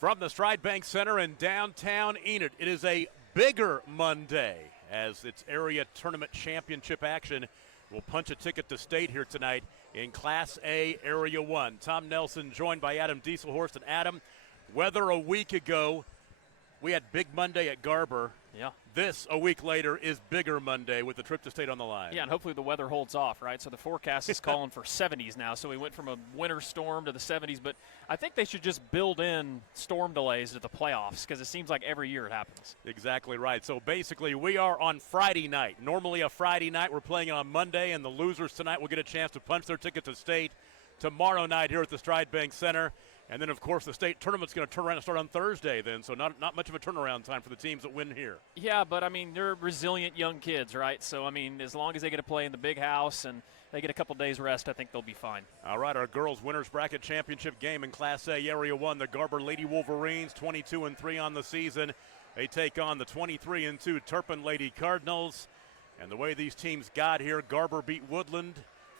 From the Stride Bank Center in downtown Enid, it is a bigger Monday as it's area tournament championship action. We'll punch a ticket to state here tonight in Class A Area 1. Tom Nelson joined by Adam Dieselhorst. And Adam, weather a week ago, we had Big Monday at Garber. Yeah. This, a week later, is Bigger Monday with the trip to state on the line. Yeah, and hopefully the weather holds off, right? So the forecast is calling for 70s now. So we went from a winter storm to the 70s. But I think they should just build in storm delays to the playoffs because it seems like every year it happens. Exactly right. So basically we are on Friday night. Normally a Friday night. We're playing on Monday, and the losers tonight will get a chance to punch their ticket to state tomorrow night here at the Stride Bank Center. And then, of course, the state tournament's going to turn around and start on Thursday then, so not much of a turnaround time for the teams that win here. Yeah, but, I mean, they're resilient young kids, right? So, I mean, as long as they get to play in the big house and they get a couple days rest, I think they'll be fine. All right, our girls' winners bracket championship game in Class A Area 1. The Garber Lady Wolverines, 22-3 on the season. They take on the 23-2 Turpin Lady Cardinals. And the way these teams got here, Garber beat Woodland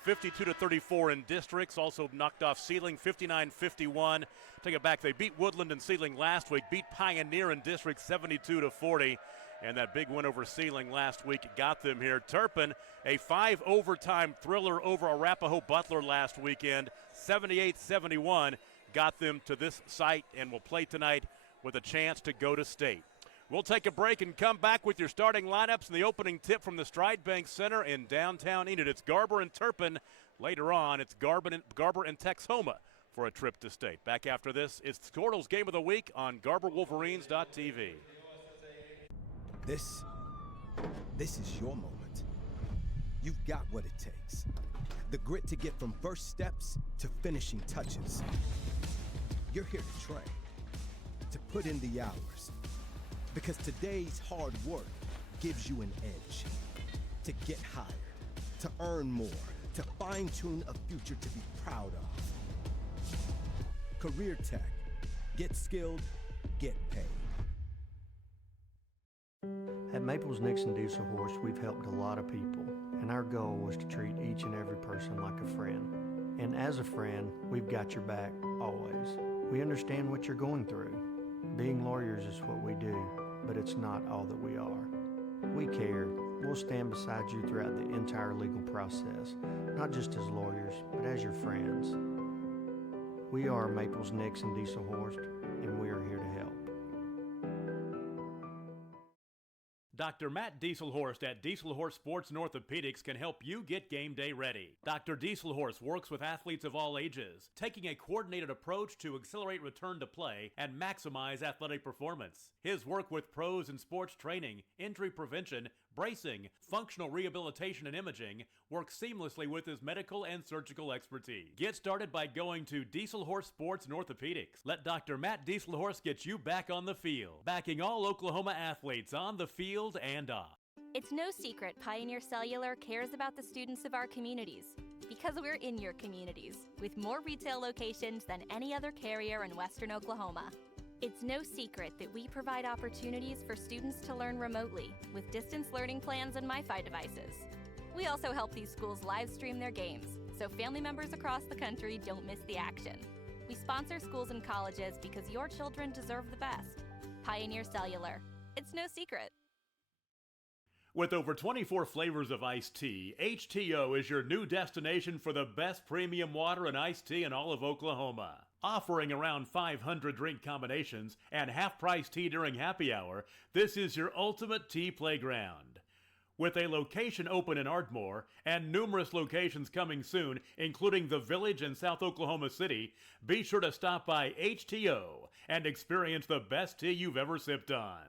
52-34 in districts, also knocked off Sealing 59-51. Take it back, they beat Woodland and Sealing last week, beat Pioneer in district 72-40, and that big win over Sealing last week got them here. Turpin, a 5-overtime thriller over Arapahoe Butler last weekend, 78-71, got them to this site and will play tonight with a chance to go to state. We'll take a break and come back with your starting lineups and the opening tip from the Stride Bank Center in downtown Enid. It's Garber and Turpin. Later on, it's Garber and Texhoma for a trip to state. Back after this, it's Squirtle's Game of the Week on GarberWolverines.tv. This is your moment. You've got what it takes. The grit to get from first steps to finishing touches. You're here to train, to put in the hours. Because today's hard work gives you an edge. To get hired, to earn more, to fine-tune a future to be proud of. Career Tech. Get skilled, get paid. At Maples Nixon Dieselhorst, we've helped a lot of people, and our goal was to treat each and every person like a friend. And as a friend, we've got your back, always. We understand what you're going through. Being lawyers is what we do, but it's not all that we are. We care. We'll stand beside you throughout the entire legal process, not just as lawyers, but as your friends. We are Maples Nixon Dieselhorst, and we are here to help. Dr. Matt Dieselhorst at Dieselhorst Sports and Orthopedics can help you get game day ready. Dr. Dieselhorst works with athletes of all ages, taking a coordinated approach to accelerate return to play and maximize athletic performance. His work with pros in sports training, injury prevention, bracing, functional rehabilitation, and imaging works seamlessly with his medical and surgical expertise. Get started by going to Dieselhorst Sports and Orthopedics. Let Dr. Matt Dieselhorst get you back on the field, backing all Oklahoma athletes on the field and off. It's no secret Pioneer Cellular cares about the students of our communities because we're in your communities with more retail locations than any other carrier in Western Oklahoma. It's no secret that we provide opportunities for students to learn remotely with distance learning plans and MiFi devices. We also help these schools live stream their games so family members across the country don't miss the action. We sponsor schools and colleges because your children deserve the best. Pioneer Cellular. It's no secret. With over 24 flavors of iced tea, HTO is your new destination for the best premium water and iced tea in all of Oklahoma. Offering around 500 drink combinations and half-price tea during happy hour, this is your ultimate tea playground. With a location open in Ardmore and numerous locations coming soon, including the Village in South Oklahoma City, be sure to stop by HTO and experience the best tea you've ever sipped on.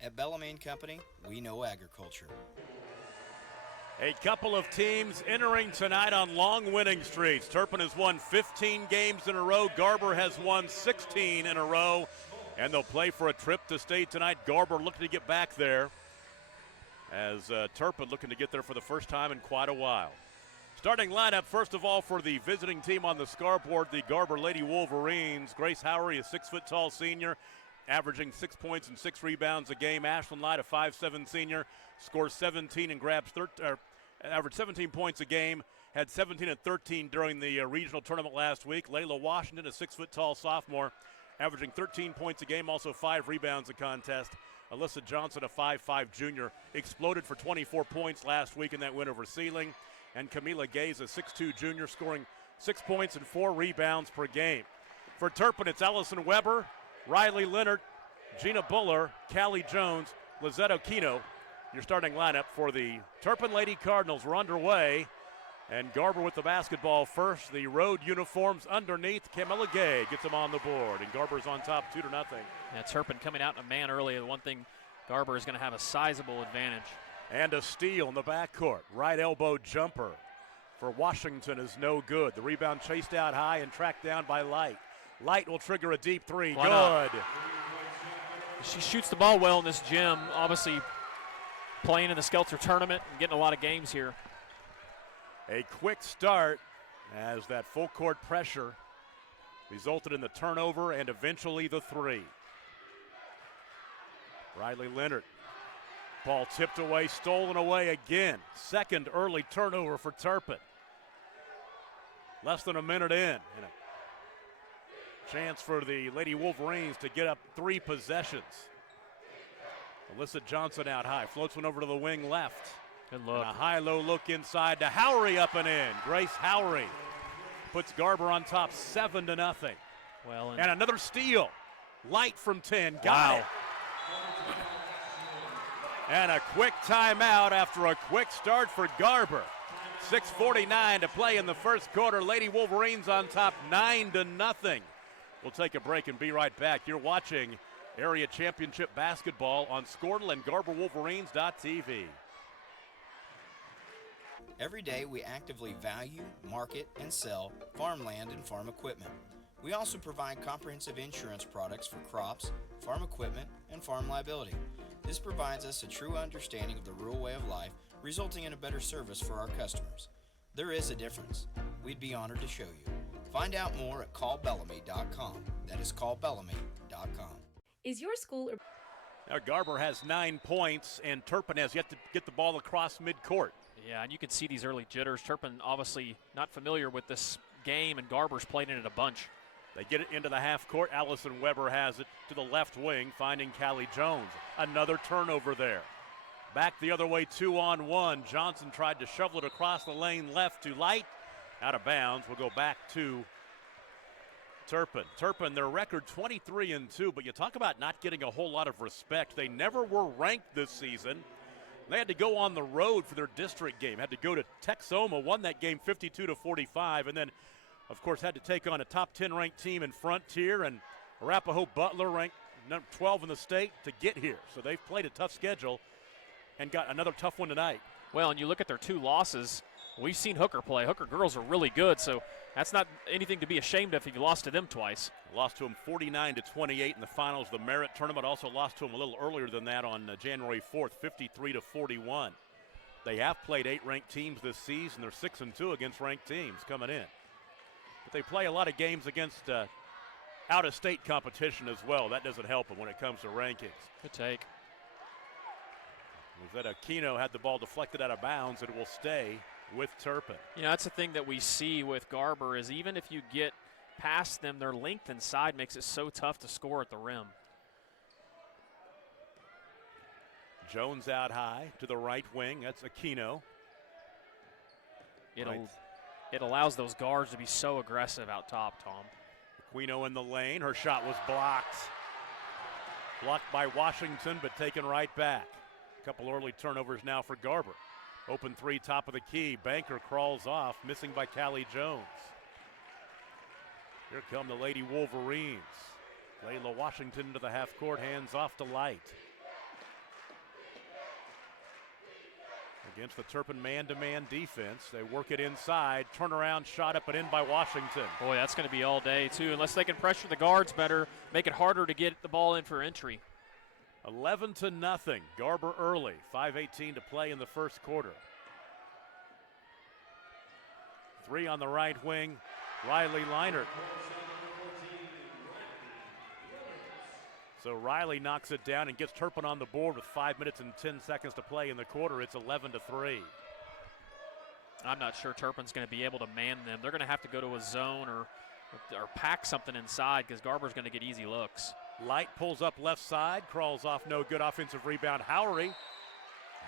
At Bellamy & Company, we know agriculture. A couple of teams entering tonight on long winning streaks. Turpin has won 15 games in a row. Garber has won 16 in a row. And they'll play for a trip to state tonight. Garber looking to get back there as Turpin looking to get there for the first time in quite a while. Starting lineup, first of all, for the visiting team on the scoreboard, the Garber Lady Wolverines. Grace Howery, a 6-foot-tall senior, averaging 6 points and 6 rebounds a game. Ashlyn Light, a 5'7" senior, scores 17 and averaged 17 points a game, had 17 and 13 during the regional tournament last week. Layla Washington, a 6-foot-tall sophomore, averaging 13 points a game, also 5 rebounds a contest. Alyssa Johnson, a 5'5 junior, exploded for 24 points last week in that win over Sealing. And Camila Gaze, a 6'2 junior, scoring 6 points and 4 rebounds per game. For Turpin, it's Allison Weber, Riley Leonard, Gina Buller, Callie Jones, Lizette Aquino. Your starting lineup for the Turpin Lady Cardinals. We're underway. And Garber with the basketball first. The road uniforms underneath. Camilla Gay gets them on the board. And Garber's on top 2-0. Yeah, Turpin coming out in a man early. The one thing, Garber is going to have a sizable advantage. And a steal in the backcourt. Right elbow jumper for Washington is no good. The rebound chased out high and tracked down by Light. Light will trigger a deep three. Why good. Not? She shoots the ball well in this gym. Obviously playing in the Skelter tournament and getting a lot of games here. A quick start as that full court pressure resulted in the turnover and eventually the three. Riley Leonard. Ball tipped away, stolen away again. Second early turnover for Turpin. Less than a minute in. And a chance for the Lady Wolverines to get up 3 possessions. Alyssa Johnson out high. Floats one over to the wing left. Good look. And a high-low look inside to Howery up and in. Grace Howery puts Garber on top 7-0. Well, and another steal. Light from 10. Got wow. it. And a quick timeout after a quick start for Garber. 6:49 to play in the first quarter. Lady Wolverines on top 9-0. We'll take a break and be right back. You're watching Area Championship Basketball on Squirtle and GarberWolverines.tv. Every day we actively value, market, and sell farmland and farm equipment. We also provide comprehensive insurance products for crops, farm equipment, and farm liability. This provides us a true understanding of the rural way of life, resulting in a better service for our customers. There is a difference. We'd be honored to show you. Find out more at callbellamy.com. That is callbellamy.com. Is your school... Now Garber has 9 points, and Turpin has yet to get the ball across midcourt. Yeah, and you can see these early jitters. Turpin obviously not familiar with this game, and Garber's played in it a bunch. They get it into the half court. Allison Weber has it to the left wing, finding Callie Jones. Another turnover there. Back the other way, 2-on-1. Johnson tried to shovel it across the lane left to Light. Out of bounds. We'll go back to Turpin. Turpin, their record 23-2, but you talk about not getting a whole lot of respect. They never were ranked this season. They had to go on the road for their district game. Had to go to Texoma, won that game 52-45, and then, of course, had to take on a top 10 ranked team in Frontier and Arapahoe Butler, ranked number 12 in the state, to get here. So they've played a tough schedule and got another tough one tonight. Well, and you look at their 2 losses. We've seen Hooker play. Hooker girls are really good, so that's not anything to be ashamed of if you lost to them twice. Lost to them 49-28 in the finals of the Merit Tournament. Also lost to them a little earlier than that on January 4th, 53-41. They have played 8 ranked teams this season. They're 6-2 against ranked teams coming in. But they play a lot of games against out-of-state competition as well. That doesn't help them when it comes to rankings. Good take. Was that Aquino had the ball deflected out of bounds, and it will stay with Turpin. You know, that's the thing that we see with Garber is even if you get past them, their length inside makes it so tough to score at the rim. Jones out high to the right wing. That's Aquino. It allows those guards to be so aggressive out top, Tom. Aquino in the lane. Her shot was blocked. Blocked by Washington, but taken right back. A couple early turnovers now for Garber. Open 3, top of the key. Banker crawls off, missing by Callie Jones. Here come the Lady Wolverines. Layla Washington to the half court, hands off to Light. Against the Turpin man-to-man defense, they work it inside. Turnaround shot up and in by Washington. Boy, that's going to be all day, too. Unless they can pressure the guards better, make it harder to get the ball in for entry. 11-0. Garber early. 5:18 to play in the first quarter. 3 on the right wing. Riley Leinert. So Riley knocks it down and gets Turpin on the board with 5 minutes and 10 seconds to play in the quarter. It's 11-3. I'm not sure Turpin's going to be able to man them. They're going to have to go to a zone or or pack something inside because Garber's going to get easy looks. Light pulls up left side, crawls off, no good. Offensive rebound, Howery.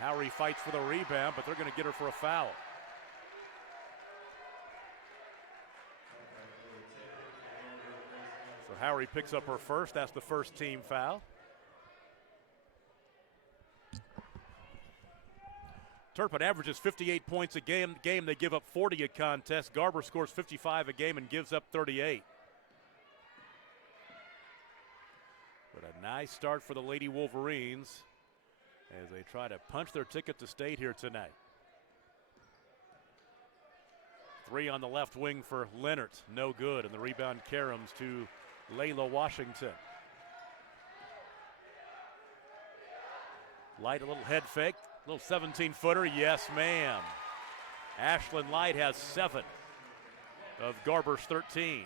Howery fights for the rebound, but they're going to get her for a foul. So Howery picks up her first. That's the first team foul. Turpin averages 58 points a game. They give up 40 a contest. Garber scores 55 a game and gives up 38. But a nice start for the Lady Wolverines as they try to punch their ticket to state here tonight. 3 on the left wing for Leonard, no good, and the rebound caroms to Layla Washington. Light a little head fake, little 17-footer, yes ma'am. Ashlyn Light has 7 of Garber's 13.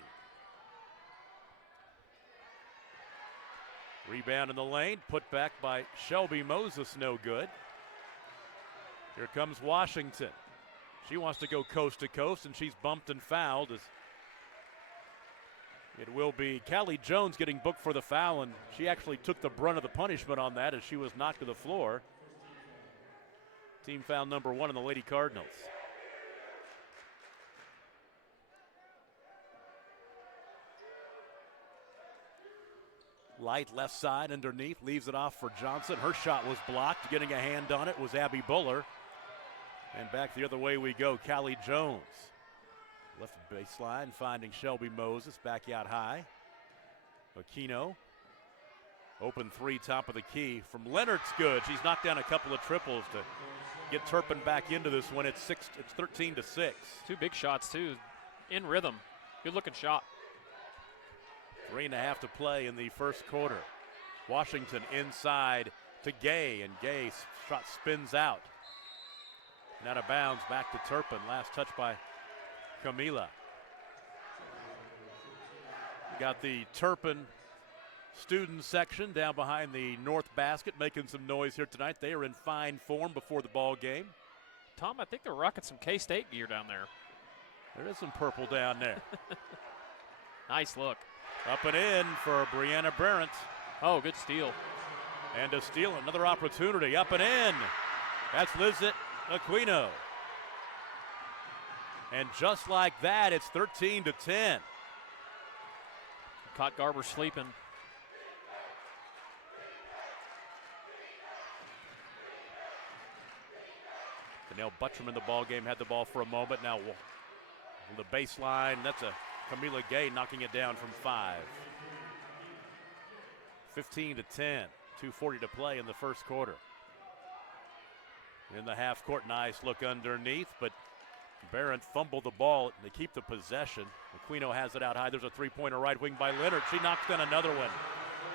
Rebound in the lane, put back by Shelby Moses, no good. Here comes Washington. She wants to go coast to coast, and she's bumped and fouled. As it will be Callie Jones getting booked for the foul, and she actually took the brunt of the punishment on that as she was knocked to the floor. Team foul number 1 on the Lady Cardinals. Light left side underneath, leaves it off for Johnson. Her shot was blocked. Getting a hand on it was Abby Buller. And back the other way we go, Callie Jones. Left baseline, finding Shelby Moses, back out high. Aquino. Open 3, top of the key from Leonard's good. She's knocked down a couple of triples to get Turpin back into this one. It's 13-6. 2 big shots too, in rhythm. Good looking shot. 3.5 to play in the first quarter. Washington inside to Gay, and Gay's shot spins out. And out of bounds, back to Turpin. Last touch by Camila. Got the Turpin student section down behind the north basket making some noise here tonight. They are in fine form before the ball game. Tom, I think they're rocking some K-State gear down there. There is some purple down there. Nice look. Up and in for Brianna Barrett. Oh, good steal. And a steal, another opportunity. Up and in. That's Lizette Aquino. And just like that, it's 13-10. Caught Garber sleeping. Danielle Buttram in the ball game, had the ball for a moment. Now the baseline, that's a Camila Gay knocking it down from 5. 15-10, 2:40 to play in the first quarter. In the half court, nice look underneath, but Barron fumbled the ball. They keep the possession. Aquino has it out high. There's a 3-pointer right wing by Leonard. She knocks down another one.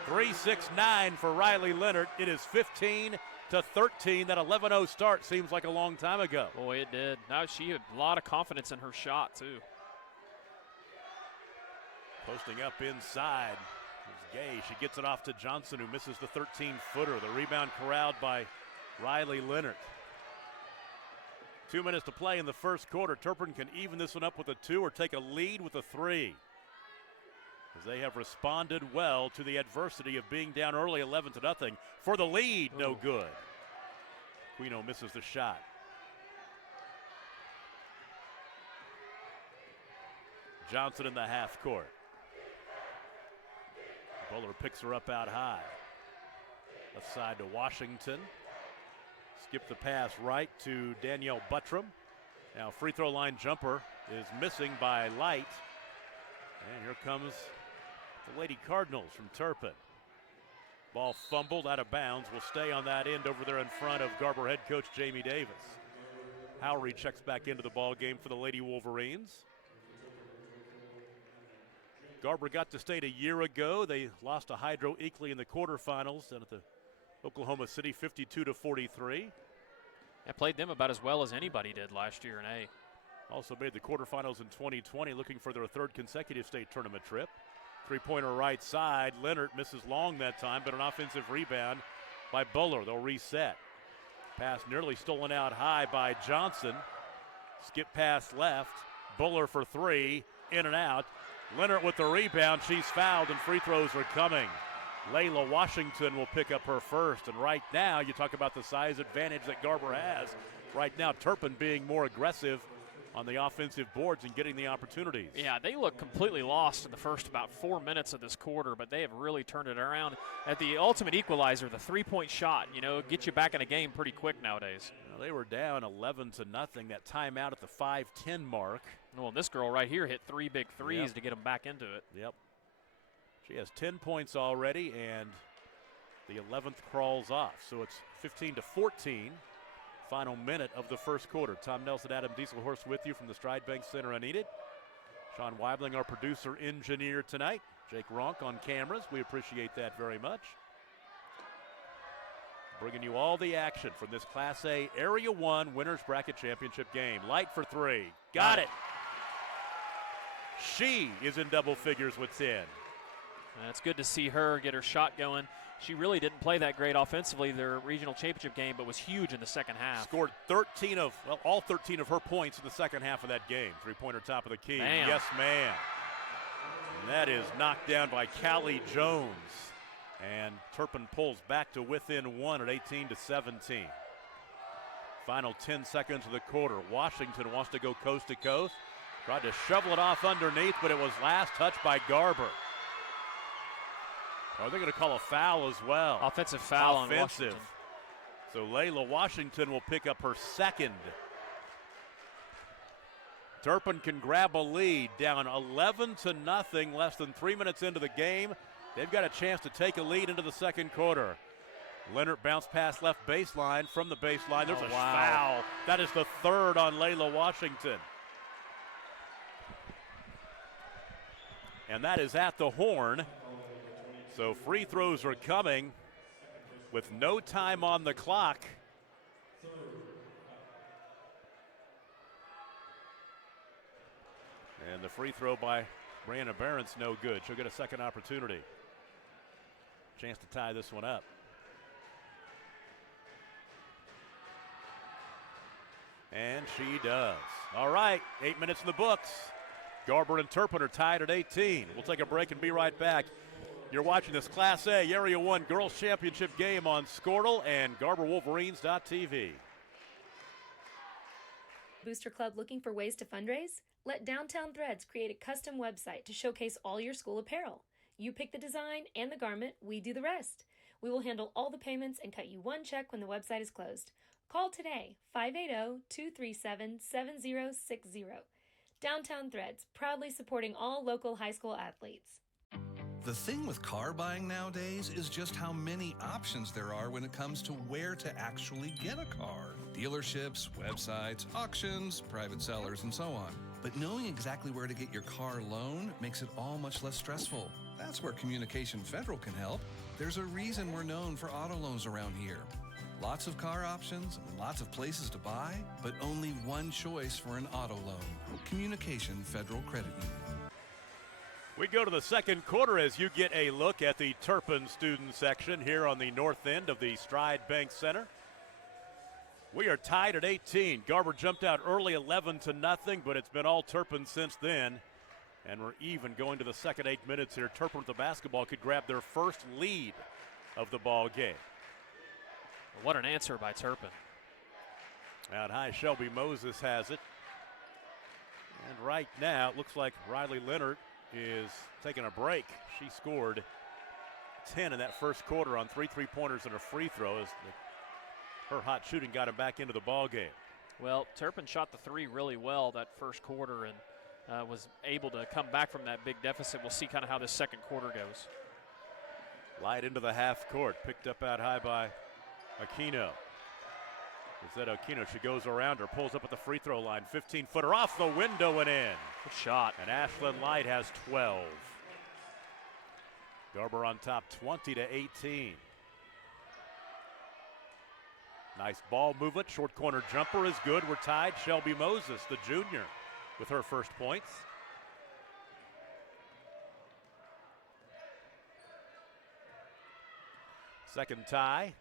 3-6-9 for Riley Leonard. It is 15-13. That 11-0 start seems like a long time ago. Boy, it did. Now she had a lot of confidence in her shot, too. Posting up inside is Gay. She gets it off to Johnson, who misses the 13-footer. The rebound corralled by Riley Leonard. 2 minutes to play in the first quarter. Turpin can even this one up with a 2 or take a lead with a 3. As they have responded well to the adversity of being down early 11-0. For the lead, no good. Aquino misses the shot. Johnson in the half court. Buller picks her up out high. Left side to Washington. Skip the pass right to Danielle Buttram. Now free throw line jumper is missing by Light. And here comes the Lady Cardinals from Turpin. Ball fumbled out of bounds. Will stay on that end over there in front of Garber head coach Jamie Davis. Howery checks back into the ball game for the Lady Wolverines. Garber got to state a year ago. They lost to Hydro Eakley in the quarterfinals and at the Oklahoma City 52-43. I played them about as well as anybody did last year in A. Also made the quarterfinals in 2020, looking for their 3rd consecutive state tournament trip. 3-pointer right side. Leonard misses long that time, but an offensive rebound by Buller. They'll reset. Pass nearly stolen out high by Johnson. Skip pass left. Buller for 3. In and out. Leonard with the rebound. She's fouled, and free throws are coming. Layla Washington will pick up her first. And right now, you talk about the size advantage that Garber has. Right now, Turpin being more aggressive on the offensive boards and getting the opportunities. Yeah, they look completely lost in the first about 4 minutes of this quarter, but they have really turned it around. At the ultimate equalizer, the three-point shot, get you back in a game pretty quick nowadays. Well, they were down 11-0. That timeout at the 5:10 mark. Well, and this girl right here hit 3 big threes to get them back into it. Yep. She has 10 points already, and the 11th crawls off. So it's 15-14. Final minute of the first quarter. Tom Nelson, Adam Dieselhorst with you from the Stride Bank Center Unneeded. Sean Weibling, our producer engineer tonight. Jake Ronk on cameras. We appreciate that very much. Bringing you all the action from this Class A Area 1 Winners Bracket Championship game. Light for three. Got it. She is in double figures with 10. It's good to see her get her shot going. She really didn't play that great offensively their regional championship game, but was huge in the second half. Scored all 13 of her points in the second half of that game. Three-pointer top of the key. Bam. Yes, ma'am. And that is knocked down by Callie Jones. And Turpin pulls back to within one at 18-17. Final 10 seconds of the quarter. Washington wants to go coast to coast. Tried to shovel it off underneath, but it was last touched by Garber. Are they going to call a foul as well? Offensive foul on Offensive. Washington. So Layla Washington will pick up her second. Turpin can grab a lead, down 11-0, less than 3 minutes into the game. They've got a chance to take a lead into the second quarter. Leonard bounced pass left baseline from the baseline. There's a foul. That is the third on Layla Washington. And that is at the horn. So free throws are coming with no time on the clock. And the free throw by Brianna Barron's no good. She'll get a second opportunity. Chance to tie this one up. And she does. All right, 8 minutes in the books. Garber and Turpin are tied at 18. We'll take a break and be right back. You're watching this Class A Area 1 Girls Championship game on Squirtle and GarberWolverines.tv. Booster Club looking for ways to fundraise? Let Downtown Threads create a custom website to showcase all your school apparel. You pick the design and the garment, we do the rest. We will handle all the payments and cut you one check when the website is closed. Call today, 580-237-7060. Downtown Threads, proudly supporting all local high school athletes. The thing with car buying nowadays is just how many options there are when it comes to where to actually get a car. Dealerships, websites, auctions, private sellers, and so on. But knowing exactly where to get your car loan makes it all much less stressful. That's where Communication Federal can help. There's a reason we're known for auto loans around here. Lots of car options, lots of places to buy, but only one choice for an auto loan. Communication Federal Credit Union. We go to the second quarter as you get a look at the Turpin student section here on the north end of the Stride Bank Center. We are tied at 18. Garber jumped out early 11-0, but it's been all Turpin since then. And we're even going to the second 8 minutes here. Turpin with the basketball could grab their first lead of the ball game. What an answer by Turpin. Out high, Shelby Moses has it. And right now, it looks like Riley Leonard is taking a break. She scored 10 in that first quarter on 3 3-pointers and a free throw as her hot shooting got him back into the ball game. Well, Turpin shot the three really well that first quarter and was able to come back from that big deficit. We'll see kind of how this second quarter goes. Light into the half court, picked up out high by Aquino. Is that Aquino? She goes around her, pulls up at the free throw line. 15-footer off the window and in. Good shot. And Ashlyn Light has 12. Garber on top 20-18. Nice ball movement. Short corner jumper is good. We're tied. Shelby Moses, the junior, with her first points. Second tie.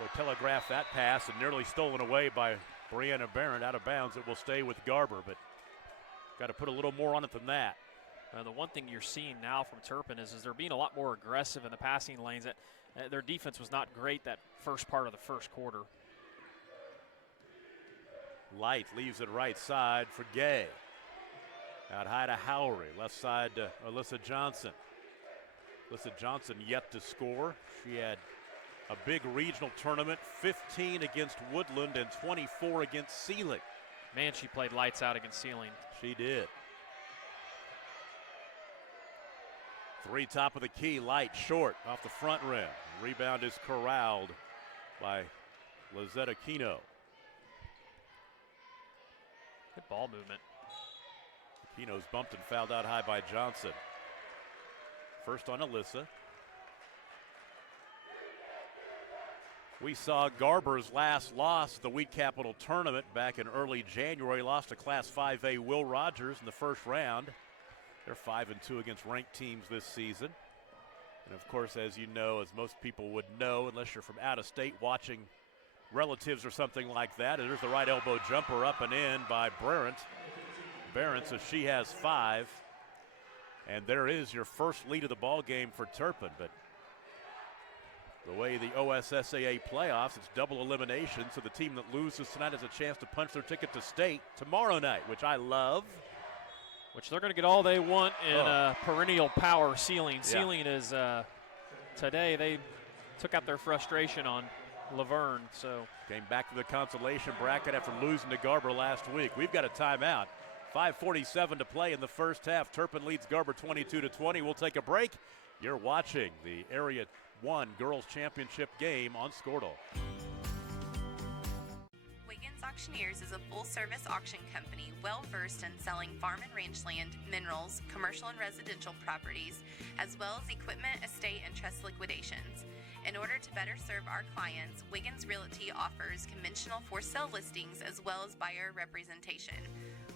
Will telegraph that pass and nearly stolen away by Brianna Barron. Out of bounds. It will stay with Garber, but Got to put a little more on it than that. The one thing you're seeing now from Turpin is they're being a lot more aggressive in the passing lanes. Their defense was not great that first part of the first quarter. Light leaves it right side for Gay. Out high to Howry. Left side to Alyssa Johnson. Alyssa Johnson yet to score. She had a big regional tournament, 15 against Woodland and 24 against Sealing. Man, she played lights out against Sealing. She did. 3 top of the key, Light short off the front rim. Rebound is corralled by Lizette Aquino. Good ball movement. Aquino's bumped and fouled out high by Johnson. First on Alyssa. We saw Garber's last loss at the Wheat Capital Tournament back in early January. Lost to Class 5A Will Rogers in the first round. They're 5-2 against ranked teams this season. And of course, as you know, as most people would know, unless you're from out of state watching relatives or something like that, there's the right elbow jumper up and in by Barrett. So she has 5. And there is your first lead of the ball game for Turpin. But the way the OSSAA playoffs, it's double elimination, so the team that loses tonight has a chance to punch their ticket to state tomorrow night, which I love. Which they're going to get all they want in perennial power Sealing. Sealing is, today they took out their frustration on Laverne. So came back to the consolation bracket after losing to Garber last week. We've got a timeout. 5:47 to play in the first half. Turpin leads Garber 22-20. We'll take a break. You're watching the Area 1 Girls Championship game on Squirtle. Auctioneers is a full-service auction company well-versed in selling farm and range land, minerals, commercial and residential properties, as well as equipment, estate, and trust liquidations. In order to better serve our clients, Wiggins Realty offers conventional for-sale listings as well as buyer representation.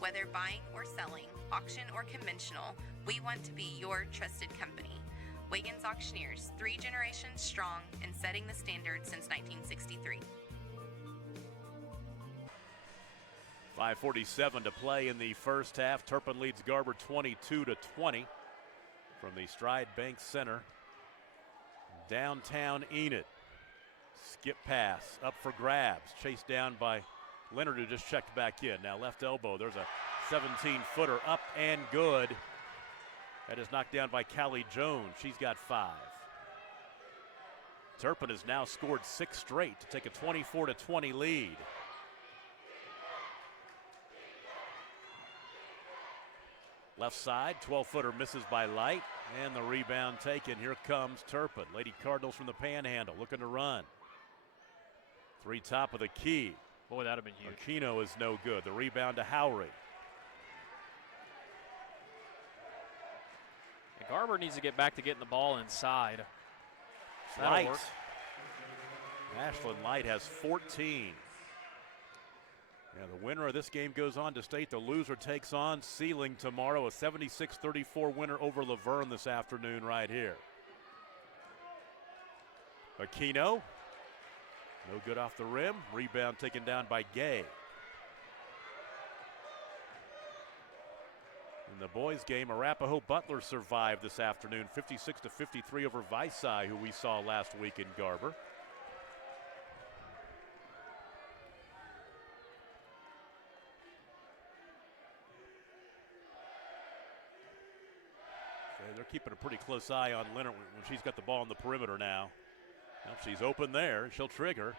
Whether buying or selling, auction or conventional, we want to be your trusted company. Wiggins Auctioneers, 3 generations strong and setting the standard since 1963. 5:47 to play in the first half. Turpin leads Garber 22-20 from the Stride Bank Center. Downtown Enid. Skip pass up for grabs. Chased down by Leonard, who just checked back in. Now left elbow. There's a 17-footer up and good. That is knocked down by Callie Jones. She's got 5. Turpin has now scored 6 straight to take a 24-20 lead. Left side, 12-footer misses by Light, and the rebound taken. Here comes Turpin. Lady Cardinals from the Panhandle looking to run. 3 top of the key. Boy, that would have been huge. Aquino is no good. The rebound to Howry. And Garber needs to get back to getting the ball inside. Light. Ashlyn Light has 14. Yeah, the winner of this game goes on to state. The loser takes on Sealing tomorrow. A 76-34 winner over Laverne this afternoon right here. Aquino. No good off the rim. Rebound taken down by Gay. In the boys' game, Arapahoe Butler survived this afternoon. 56-53 over Visay, who we saw last week in Garber. They're keeping a pretty close eye on Leonard when she's got the ball on the perimeter now. Now she's open there. She'll trigger.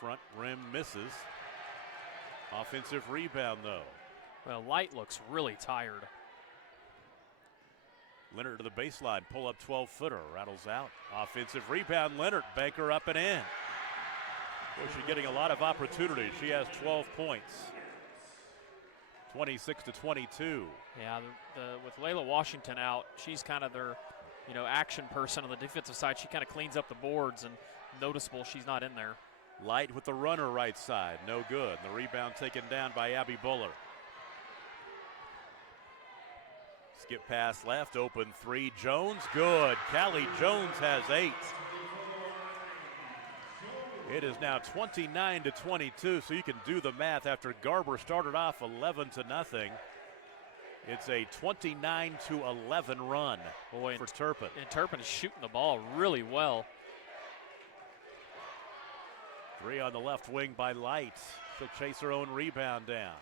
Front rim misses. Offensive rebound, though. Well, Light looks really tired. Leonard to the baseline. Pull up 12-footer. Rattles out. Offensive rebound. Leonard. Banker up and in. Boy, she's getting a lot of opportunity. She has 12 points. 26-22. Yeah, with Layla Washington out, she's kind of their, action person on the defensive side. She kind of cleans up the boards, and noticeable she's not in there. Light with the runner right side, no good. The rebound taken down by Abby Buller. Skip pass left, open 3. Jones, good. Callie Jones has 8. It is now 29-22, so you can do the math after Garber started off 11-0. It's a 29-11 run for Turpin. And Turpin is shooting the ball really well. 3 on the left wing by Light. She'll chase her own rebound down.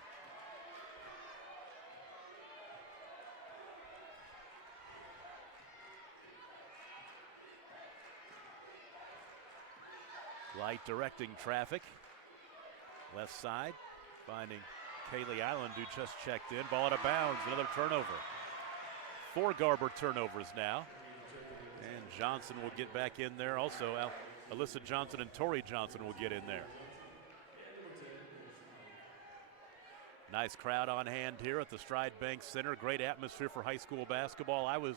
Light directing traffic. Left side, finding Kaylee Island, who just checked in. Ball out of bounds, another turnover. 4 Garber turnovers now. And Johnson will get back in there. Also, Alyssa Johnson and Tori Johnson will get in there. Nice crowd on hand here at the Stride Bank Center. Great atmosphere for high school basketball. I was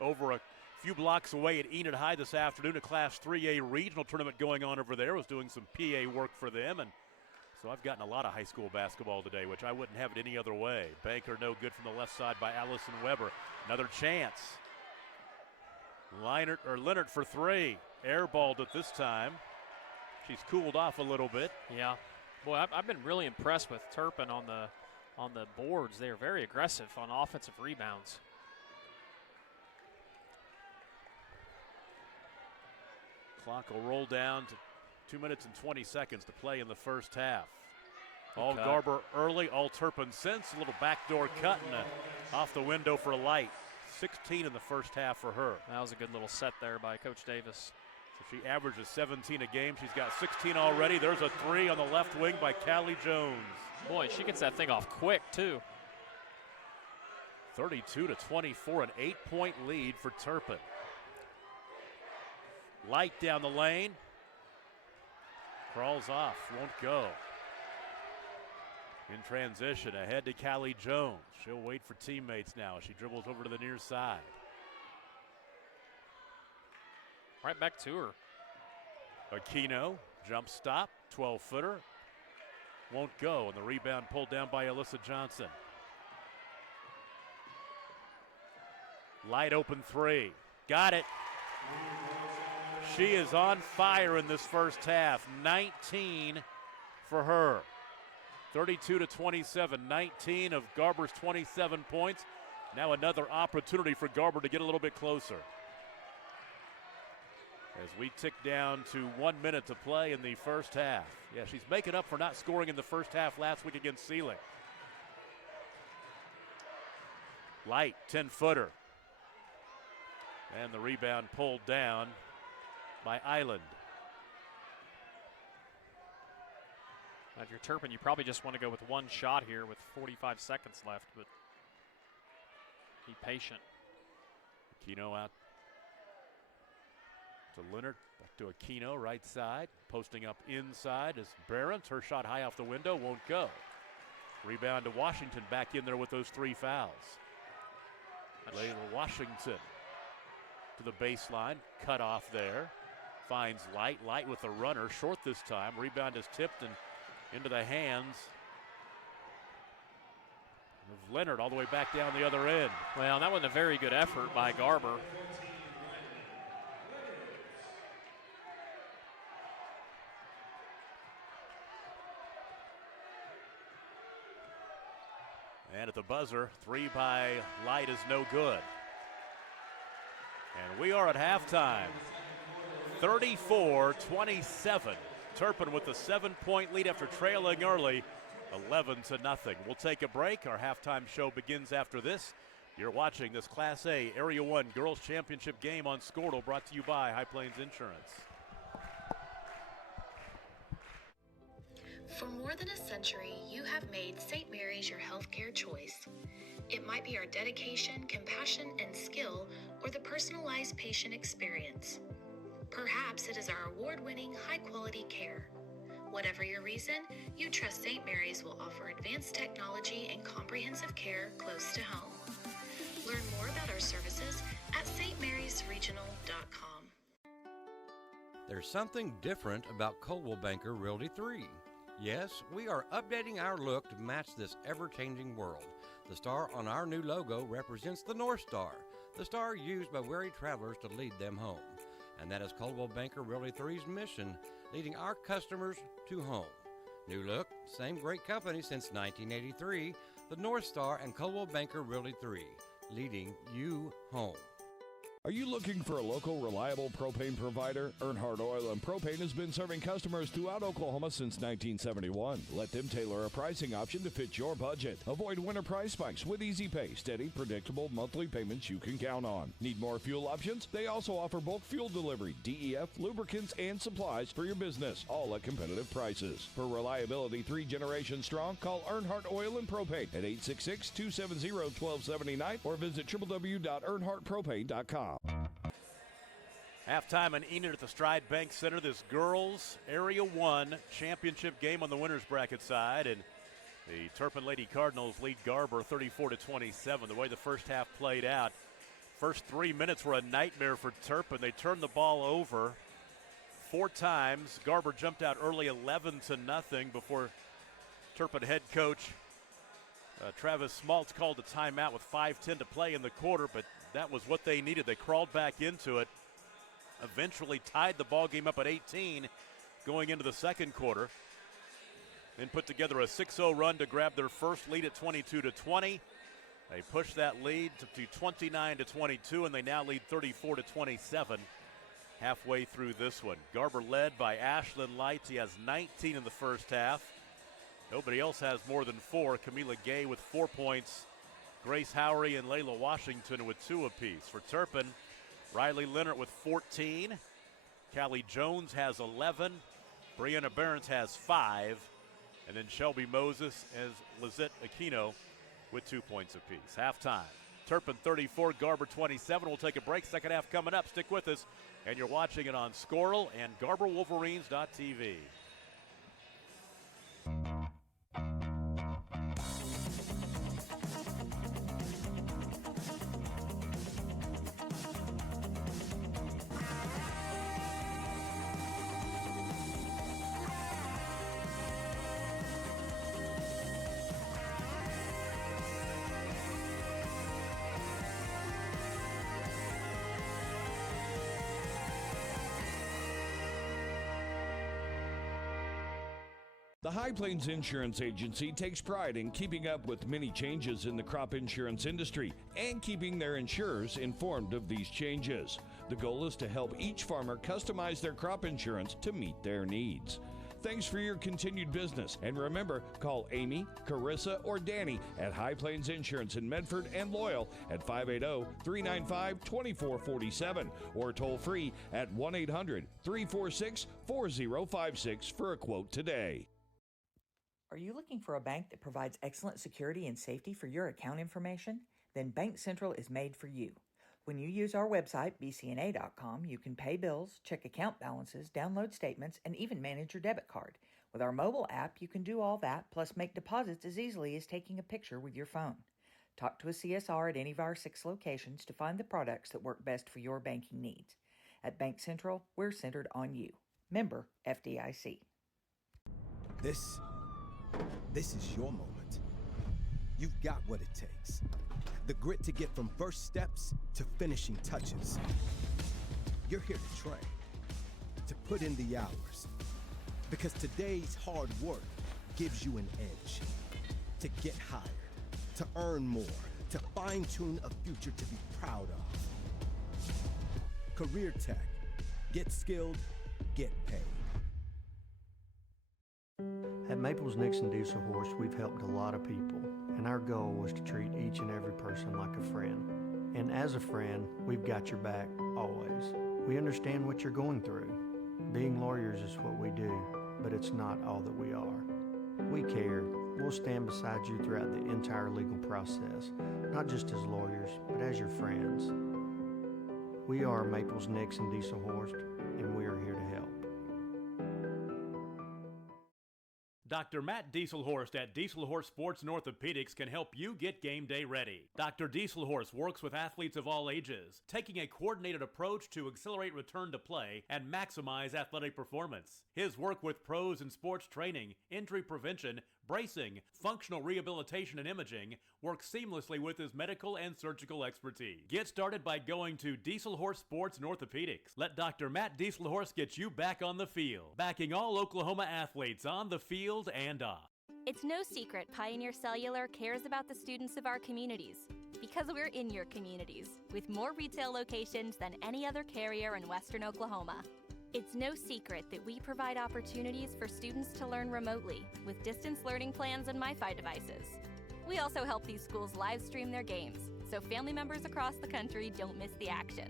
over a few blocks away at Enid High this afternoon, a Class 3A regional tournament going on over there. I was doing some PA work for them, and so I've gotten a lot of high school basketball today, which I wouldn't have it any other way. Banker no good from the left side by Allison Weber. Another chance. Leonard for 3. Airballed it this time. She's cooled off a little bit. Yeah. Boy, I've been really impressed with Turpin on the boards. They are very aggressive on offensive rebounds. Clock will roll down to 2 minutes and 20 seconds to play in the first half. All Garber early, all Turpin since. A little backdoor cut and off the window for Light. 16 in the first half for her. That was a good little set there by Coach Davis. So she averages 17 a game. She's got 16 already. There's a 3 on the left wing by Callie Jones. Boy, she gets that thing off quick, too. 32-24, an 8-point lead for Turpin. Light down the lane. Crawls off, won't go. In transition, ahead to Callie Jones. She'll wait for teammates now. She dribbles over to the near side. Right back to her. Aquino, jump stop, 12-footer. Won't go, and the rebound pulled down by Alyssa Johnson. Light open 3. Got it. She is on fire in this first half. 19 for her. 32-27, 19 of Garber's 27 points. Now another opportunity for Garber to get a little bit closer. As we tick down to 1 minute to play in the first half. Yeah, she's making up for not scoring in the first half last week against Sealing. Light, 10-footer. And the rebound pulled down by Island. Now, if you're Turpin, you probably just want to go with one shot here with 45 seconds left, but be patient. Aquino out to Leonard, back to Aquino, right side. Posting up inside is Barons. Her shot high off the window, won't go. Rebound to Washington, back in there with those 3 fouls. Layla Washington to the baseline, cut off there. Finds Light. Light with the runner, short this time. Rebound is tipped and into the hands of Leonard, all the way back down the other end. Well, that wasn't a very good effort by Garber. And at the buzzer, 3 by Light is no good. And we are at halftime. 34-27. Turpin with a 7-point lead after trailing early, 11-0. We'll take a break. Our halftime show begins after this. You're watching this Class A Area 1 Girls Championship game on Squirtle, brought to you by High Plains Insurance. For more than a century, you have made St. Mary's your healthcare choice. It might be our dedication, compassion, and skill, or the personalized patient experience. Perhaps it is our award-winning, high-quality care. Whatever your reason, you trust St. Mary's will offer advanced technology and comprehensive care close to home. Learn more about our services at stmarysregional.com. There's something different about Coldwell Banker Realty 3. Yes, we are updating our look to match this ever-changing world. The star on our new logo represents the North Star, the star used by weary travelers to lead them home. And that is Coldwell Banker Realty 3's mission, leading our customers to home. New look, same great company since 1983, The North Star and Coldwell Banker Realty 3, leading you home. Are you looking for a local, reliable propane provider? Earnhardt Oil and Propane has been serving customers throughout Oklahoma since 1971. Let them tailor a pricing option to fit your budget. Avoid winter price spikes with easy pay, steady, predictable monthly payments you can count on. Need more fuel options? They also offer bulk fuel delivery, DEF, lubricants, and supplies for your business, all at competitive prices. For reliability 3 generations strong, call Earnhardt Oil and Propane at 866-270-1279 or visit www.earnhardtpropane.com. Halftime in Enid at the Stride Bank Center. This girls Area 1 championship game on the winners bracket side, and the Turpin Lady Cardinals lead Garber 34-27. The way the first half played out, first 3 minutes were a nightmare for Turpin. They turned the ball over 4 times. Garber jumped out early 11-0 before Turpin head coach Travis Smaltz called a timeout with 5:10 to play in the quarter, but that was what they needed. They crawled back into it, eventually tied the ball game up at 18 going into the second quarter, then put together a 6-0 run to grab their first lead at 22-20. They pushed that lead to 29-22, and they now lead 34-27 halfway through this one. Garber led by Ashlyn Lights. He has 19 in the first half. Nobody else has more than 4. Camila Gay with 4 points. Grace Howery and Layla Washington with 2 apiece. For Turpin, Riley Leonard with 14. Callie Jones has 11. Brianna Behrens has 5. And then Shelby Moses and Lizette Aquino with 2 points apiece. Halftime. Turpin 34, Garber 27. We'll take a break. Second half coming up. Stick with us. And you're watching it on Squirrel and GarberWolverines.tv. The High Plains Insurance Agency takes pride in keeping up with many changes in the crop insurance industry and keeping their insurers informed of these changes. The goal is to help each farmer customize their crop insurance to meet their needs. Thanks for your continued business, and remember, call Amy, Carissa, or Danny at High Plains Insurance in Medford and Loyal at 580-395-2447 or toll free at 1-800-346-4056 for a quote today. Are you looking for a bank that provides excellent security and safety for your account information? Then Bank Central is made for you. When you use our website, bcna.com, you can pay bills, check account balances, download statements, and even manage your debit card. With our mobile app, you can do all that, plus make deposits as easily as taking a picture with your phone. Talk to a CSR at any of our 6 locations to find the products that work best for your banking needs. At Bank Central, we're centered on you. Member FDIC. This is your moment. You've got what it takes. The grit to get from first steps to finishing touches. You're here to train, to put in the hours. Because today's hard work gives you an edge. To get hired, to earn more, to fine-tune a future to be proud of. Career Tech. Get skilled, get paid. At Maples Nixon Diesel Horse, we've helped a lot of people, and our goal was to treat each and every person like a friend. And as a friend, we've got your back, always. We understand what you're going through. Being lawyers is what we do, but it's not all that we are. We care. We'll stand beside you throughout the entire legal process, not just as lawyers, but as your friends. We are Maples Nixon Diesel Horse, and we are here to help. Dr. Matt Dieselhorst at Dieselhorst Sports and Orthopedics can help you get game day ready. Dr. Dieselhorst works with athletes of all ages, taking a coordinated approach to accelerate return to play and maximize athletic performance. His work with pros in sports training, injury prevention, bracing, functional rehabilitation, and imaging works seamlessly with his medical and surgical expertise. Get started by going to Dieselhorst Sports and Orthopedics. Let Dr. Matt Dieselhorst get you back on the field, backing all Oklahoma athletes on the field and off. It's no secret Pioneer Cellular cares about the students of our communities because we're in your communities with more retail locations than any other carrier in Western Oklahoma. It's no secret that we provide opportunities for students to learn remotely with distance learning plans and MiFi devices. We also help these schools live stream their games so family members across the country don't miss the action.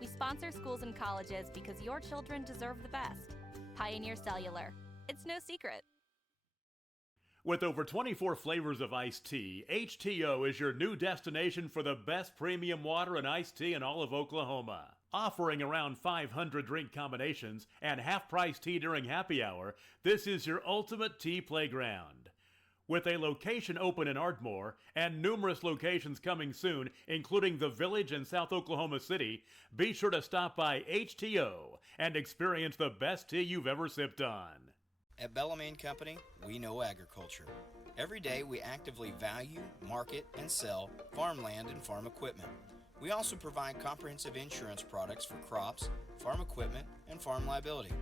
We sponsor schools and colleges because your children deserve the best. Pioneer Cellular. It's no secret. With over 24 flavors of iced tea, HTO is your new destination for the best premium water and iced tea in all of Oklahoma. Offering around 500 drink combinations and half-price tea during happy hour, this is your ultimate tea playground. With a location open in Ardmore and numerous locations coming soon, including the Village and South Oklahoma City, be sure to stop by HTO and experience the best tea you've ever sipped on. At Bellarmine Company, we know agriculture. Every day we actively value, market, and sell farmland and farm equipment. We also provide comprehensive insurance products for crops, farm equipment, and farm liability.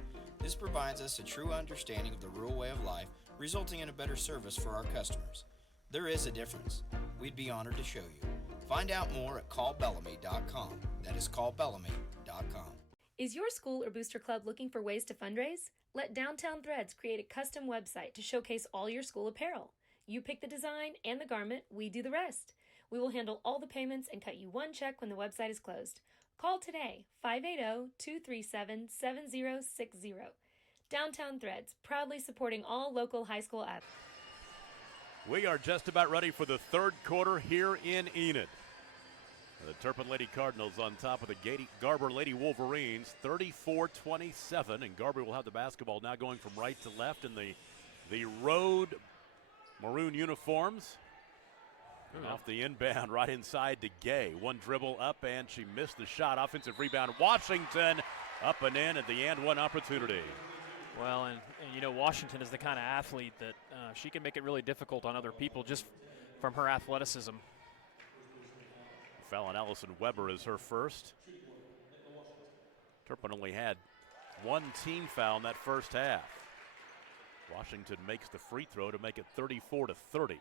This provides us a true understanding of the rural way of life, resulting in a better service for our customers. There is a difference. We'd be honored to show you. Find out more at callbellamy.com. That is callbellamy.com. Is your school or booster club looking for ways to fundraise? Let Downtown Threads create a custom website to showcase all your school apparel. You pick the design and the garment, we do the rest. We will handle all the payments and cut you one check when the website is closed. Call today, 580-237-7060. Downtown Threads, proudly supporting all local high school athletes. We are just about ready for the third quarter here in Enid. The Turpin Lady Cardinals on top of the Garber Lady Wolverines, 34-27, and Garber will have the basketball now going from right to left in the road maroon uniforms. And off the inbound, right inside to Gay. One dribble up, and she missed the shot. Offensive rebound, Washington up and in at the and one opportunity. Well, and you know, Washington is the kind of athlete that she can make it really difficult on other people just from her athleticism. Foul on Allison Weber is her first. Turpin only had one team foul in that first half. Washington makes the free throw to make it 34-30.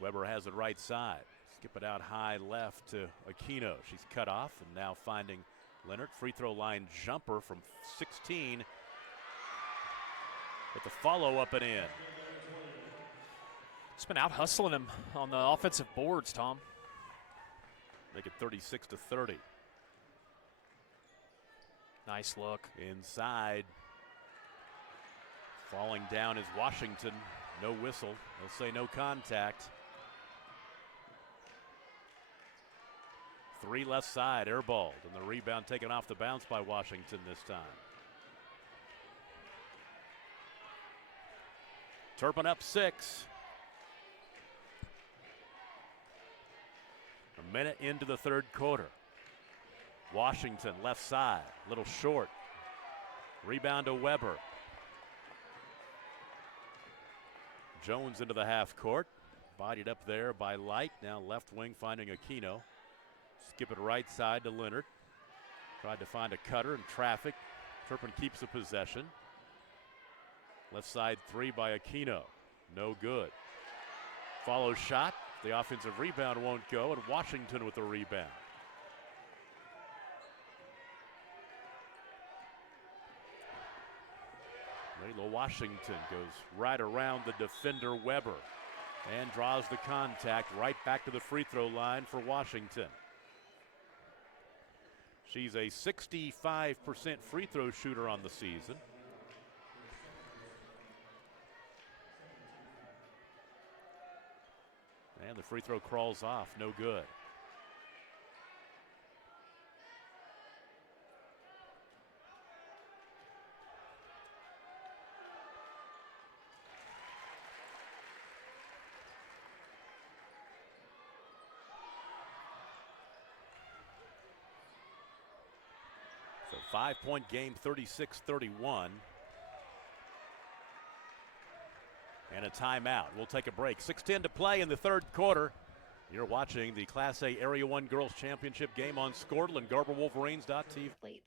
Weber has it right side. Skip it out high left to Aquino. She's cut off and now finding Leonard. Free throw line jumper from 16. With the follow up and in. It's been out hustling him on the offensive boards, Tom. Make it 36-30. Nice look. Inside. Falling down is Washington. No whistle. They'll say no contact. 3 left side, airballed, and the rebound taken off the bounce by Washington this time. Turpin up 6. A minute into the third quarter. Washington left side, little short. Rebound to Weber. Jones into the half court. Bodied up there by Light. Now left wing finding Aquino. Skip it right side to Leonard. Tried to find a cutter in traffic. Turpin keeps the possession. Left side 3 by Aquino. No good. Follow shot. The offensive rebound won't go, and Washington with the rebound. Layla Washington goes right around the defender Weber and draws the contact right back to the free throw line for Washington. She's a 65% free throw shooter on the season. And the free throw crawls off, no good. So 5-point game, 36-31. And a timeout. We'll take a break. 6:10 to play in the third quarter. You're watching the Class A Area 1 Girls Championship game on Scortal and GarberWolverines.tv.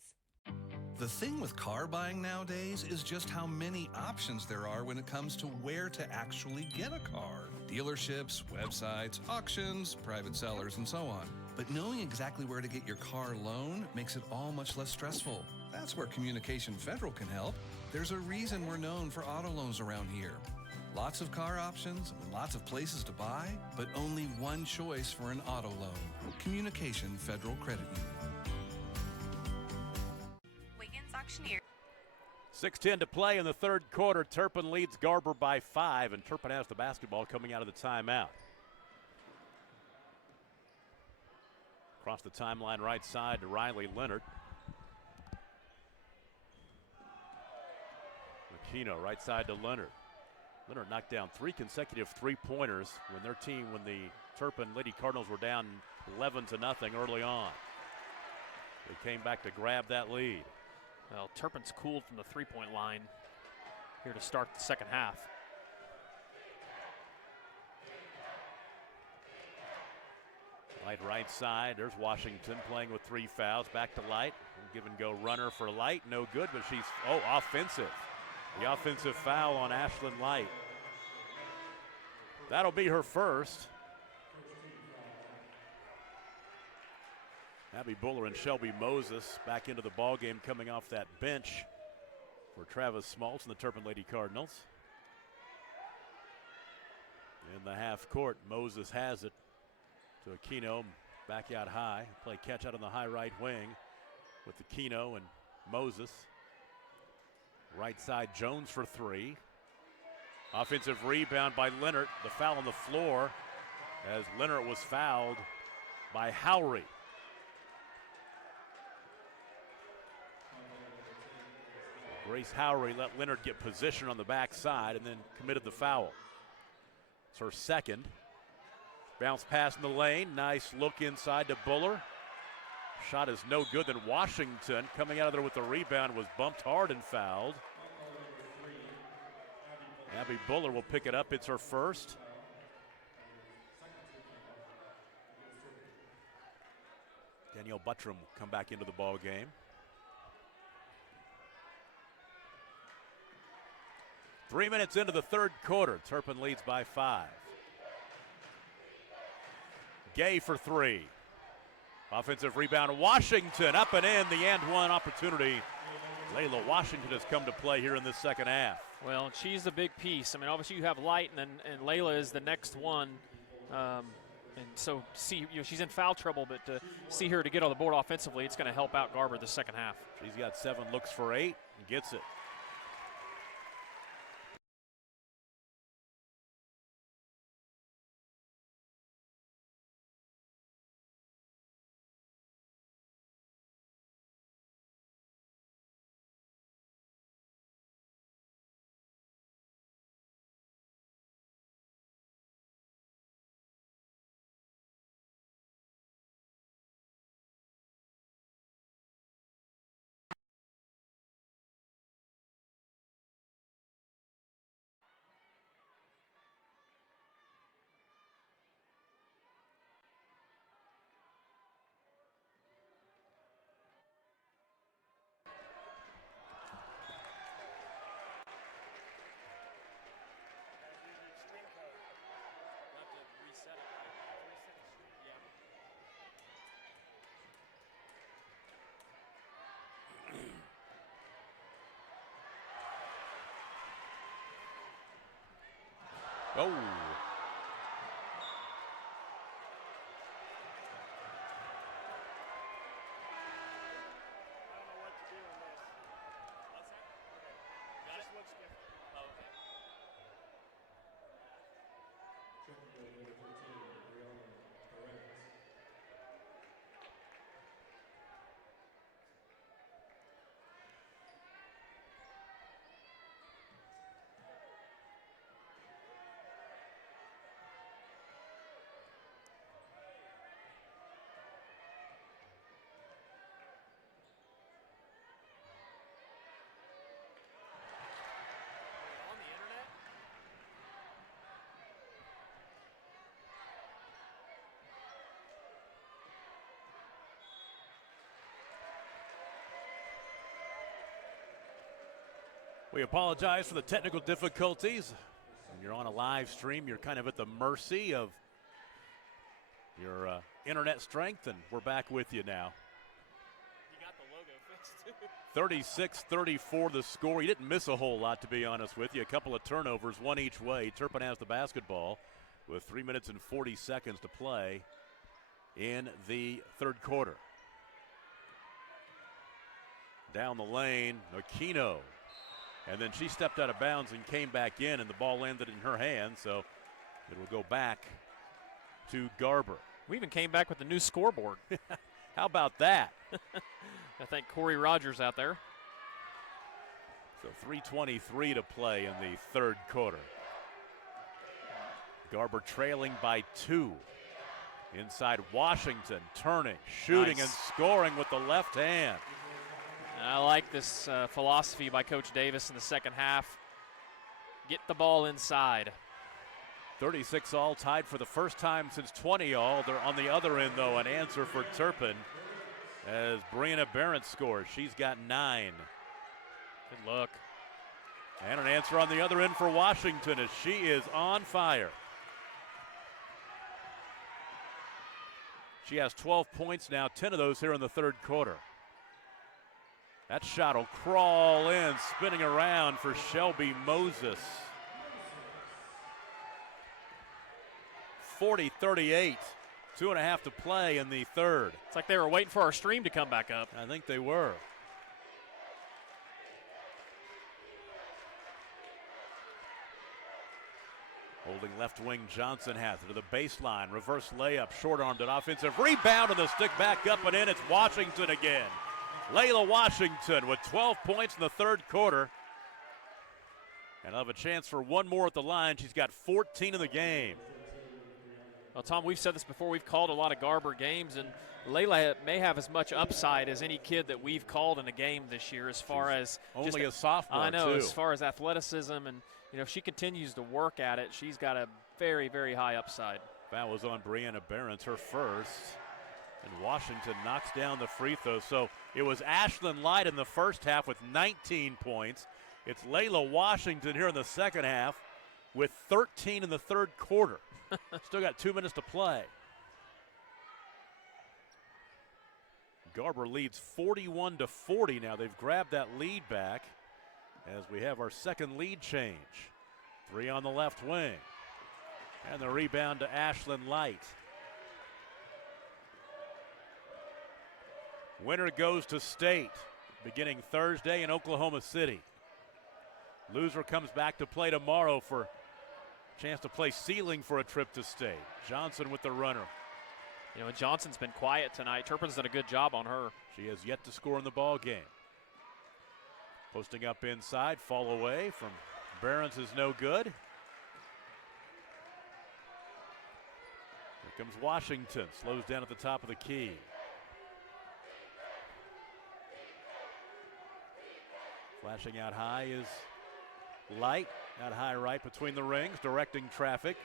The thing with car buying nowadays is just how many options there are when it comes to where to actually get a car. Dealerships, websites, auctions, private sellers, and so on. But knowing exactly where to get your car loan makes it all much less stressful. That's where Communication Federal can help. There's a reason we're known for auto loans around here. Lots of car options, lots of places to buy, but only one choice for an auto loan. Communication Federal Credit Union. Wiggins Auctioneer. 6:10 to play in the third quarter. Turpin leads Garber by 5, and Turpin has the basketball coming out of the timeout. Across the timeline right side to Riley Leonard. Aquino right side to Leonard. Leonard knocked down 3 consecutive three-pointers when the Turpin Lady Cardinals were down 11-0 early on. They came back to grab that lead. Well, Turpin's cooled from the three-point line here to start the second half. Light right side. There's Washington playing with 3 fouls. Back to Light. Give and go runner for Light. No good, but she's, offensive. The offensive foul on Ashlyn Light. That'll be her first. Abby Buller and Shelby Moses back into the ball game, coming off that bench for Travis Smaltz and the Turpin Lady Cardinals. In the half court, Moses has it to Aquino, back out high. Play catch out on the high right wing with Aquino and Moses. Right side, Jones for 3. Offensive rebound by Leonard. The foul on the floor as Leonard was fouled by Howry. Grace Howry let Leonard get position on the backside and then committed the foul. It's her second. Bounce pass in the lane. Nice look inside to Buller. Shot is no good. Then Washington coming out of there with the rebound was bumped hard and fouled. Abby Buller will pick it up. It's her first. Danielle Buttram will come back into the ball game. Three minutes into the third quarter. Turpin leads by 5. Gay for 3. Offensive rebound. Washington up and in. The and one opportunity. Layla Washington has come to play here in this second half. Well, and she's the big piece. I mean, obviously you have Light, and Layla is the next one. And so she's in foul trouble, but to see her to get on the board offensively, it's going to help out Garber the second half. She's got 7 looks for 8 and gets it. Oh. We apologize for the technical difficulties. When you're on a live stream, you're kind of at the mercy of your internet strength, and we're back with you now. You got the logo fixed. 36-34 the score. You didn't miss a whole lot, to be honest with you. A couple of turnovers, one each way. Turpin has the basketball with 3 minutes and 40 seconds to play in the third quarter. Down the lane, Aquino. And then she stepped out of bounds and came back in, and the ball landed in her hand, so it will go back to Garber. We even came back with the new scoreboard. How about that? I think Corey Rogers out there. So 3:23 to play in the third quarter. Garber trailing by 2. Inside Washington, turning, shooting, Nice. and scoring with the left hand. I like this philosophy by Coach Davis in the second half. Get the ball inside. 36 all, tied for the first time since 20 all. They're on the other end, though, an answer for Turpin as Brianna Barrett scores. She's got 9. Good look. And an answer on the other end for Washington as she is on fire. She has 12 points now, 10 of those here in the third quarter. That shot will crawl in, spinning around for Shelby Moses. 40-38, 2.5 to play in the third. It's like they were waiting for our stream to come back up. I think they were. Holding left wing, Johnson has it to the baseline. Reverse layup, short-armed and offensive rebound, and the stick back up and in. It's Washington again. Layla Washington with 12 points in the third quarter. And I'll have a chance for one more at the line. She's got 14 in the game. Well, Tom, we've said this before. We've called a lot of Garber games, and Layla may have as much upside as any kid that we've called in a game this year as far as only a sophomore, I know, too. as far as athleticism. And, you know, if she continues to work at it, she's got a very, very high upside. That was on Brianna Barron's, her first. And Washington knocks down the free throw. So it was Ashlyn Light in the first half with 19 points. It's Layla Washington here in the second half with 13 in the third quarter. Still got 2 minutes to play. Garber leads 41-40 now. They've grabbed that lead back as we have our second lead change. 3 on the left wing. And the rebound to Ashlyn Light. Winner goes to state beginning Thursday in Oklahoma City. Loser comes back to play tomorrow for a chance to play ceiling for a trip to state. Johnson with the runner. You know, Johnson's been quiet tonight. Turpin's done a good job on her. She has yet to score in the ball game. Posting up inside, fall away from Barron's is no good. Here comes Washington, slows down at the top of the key. Flashing out high is Light, out high right between the rings, directing traffic.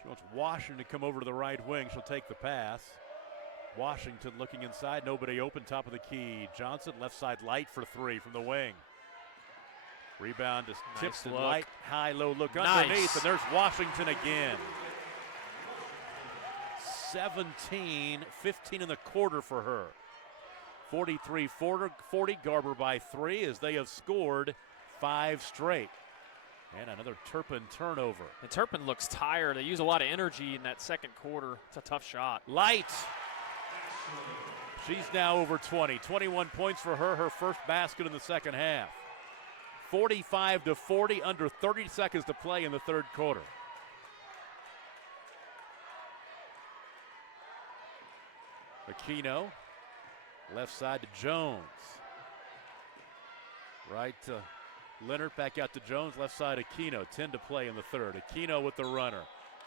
She wants Washington to come over to the right wing. She'll take the pass. Washington looking inside, nobody open, top of the key. Johnson, left side Light for 3 from the wing. Rebound to tips and Light, high, low look underneath, and there's Washington again. 17, 15 in the quarter for her. 43-40, Garber by 3 as they have scored 5 straight. And another Turpin turnover. And Turpin looks tired. They use a lot of energy in that second quarter. It's a tough shot. Light. She's now over 20. 21 points for her, her first basket in the second half. 45-40, under 30 seconds to play in the third quarter. Aquino, left side to Jones. Right to Leonard, back out to Jones, left side Aquino. 10 to play in the third. Aquino with the runner,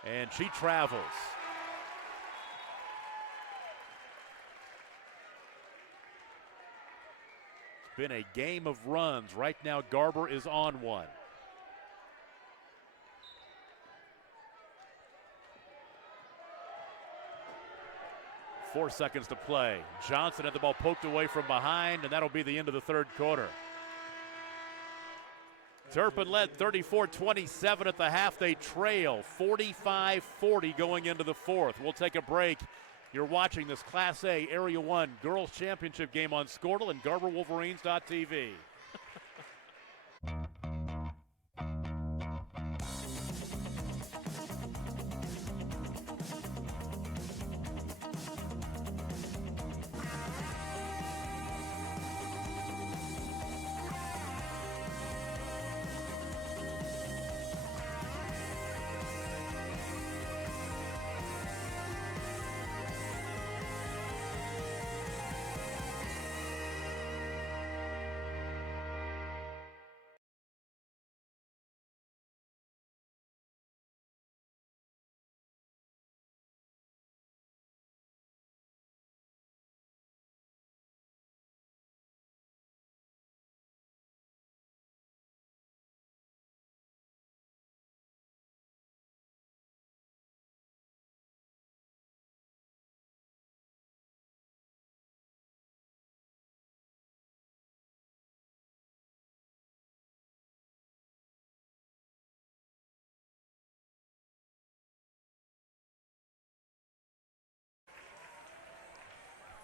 and she travels. It's been a game of runs. Right now, Garber is on one. Four seconds to play. Johnson had the ball poked away from behind, and that'll be the end of the third quarter. Turpin led 34-27 at the half. They trail 45-40 going into the fourth. We'll take a break. You're watching this Class A Area 1 Girls Championship game on Squirtle and GarberWolverines.tv.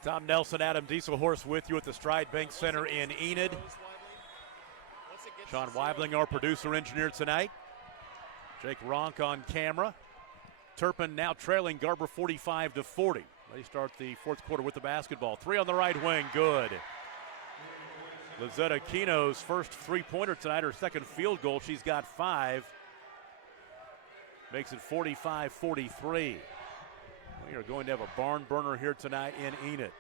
Tom Nelson, Adam Dieselhorst with you at the Stride Bank Center in Enid. Sean Weibling, our producer engineer tonight. Jake Ronk on camera. Turpin now trailing Garber 45-40. They start the fourth quarter with the basketball. Three on the right wing, good. Lizetta Kino's first three-pointer tonight, her second field goal. She's got 5. Makes it 45-43. We are going to have a barn burner here tonight in Enid.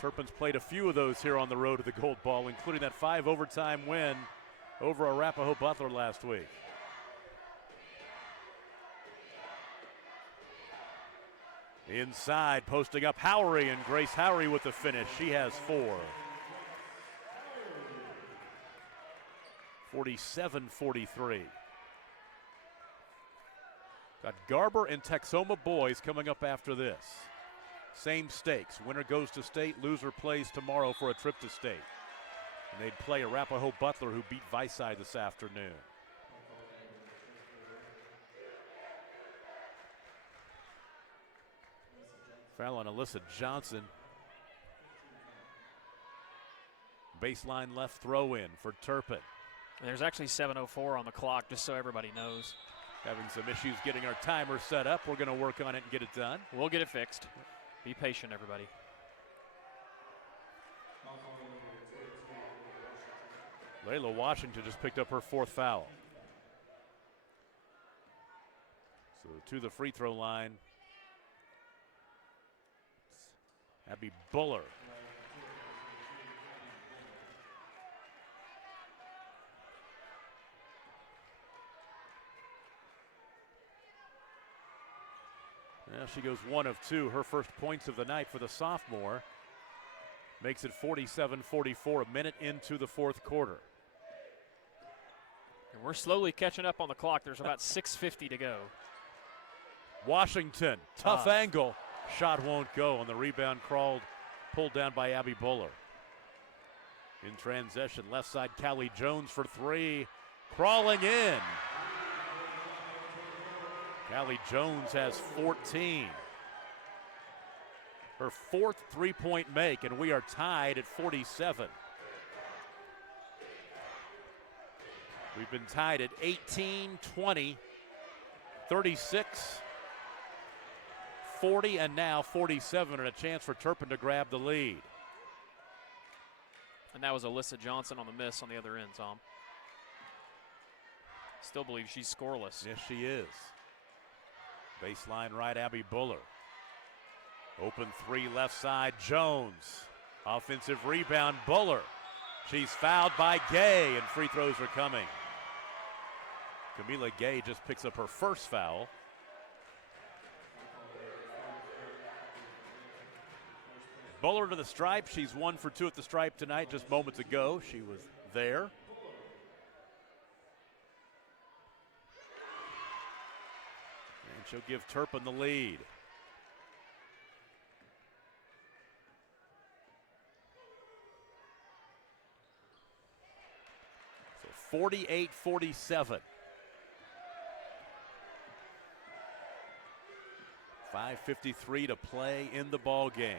Turpin's played a few of those here on the road to the Gold Ball, including that 5 overtime win over Arapahoe Butler last week. Inside, posting up Howery, and Grace Howery with the finish. She has 4. 47-43. Got Garber and Texoma boys coming up after this. Same stakes. Winner goes to state, loser plays tomorrow for a trip to state. And they'd play Arapahoe Butler, who beat Vicide this afternoon. Foul on Alyssa Johnson. Baseline left throw in for Turpin. There's actually 7:04 on the clock, just so everybody knows. Having some issues getting our timer set up. We're going to work on it and get it done. We'll get it fixed. Be patient, everybody. Layla Washington just picked up her 4th foul. So to the free throw line, Abby Buller. Now she goes 1 of 2. Her first points of the night for the sophomore. Makes it 47-44, a minute into the fourth quarter. And we're slowly catching up on the clock. There's about 6:50 to go. Washington, tough angle. Shot won't go on the rebound, pulled down by Abby Buller. In transition, left side, Callie Jones for 3. Crawling in. Callie Jones has 14. Her 4th three-point make, and we are tied at 47. We've been tied at 18, 20, 36, 40, and now 47, and a chance for Turpin to grab the lead. And that was Alyssa Johnson on the miss on the other end, Tom. Still believe she's scoreless. Yes, she is. Baseline right, Abby Buller. Open 3 left side, Jones. Offensive rebound, Buller. She's fouled by Gay, and free throws are coming. Camila Gay just picks up her first foul. Buller to the stripe. She's 1 for 2 at the stripe tonight. Just moments ago, she was there. And she'll give Turpin the lead. So 48-47. 5:53 to play in the ball game.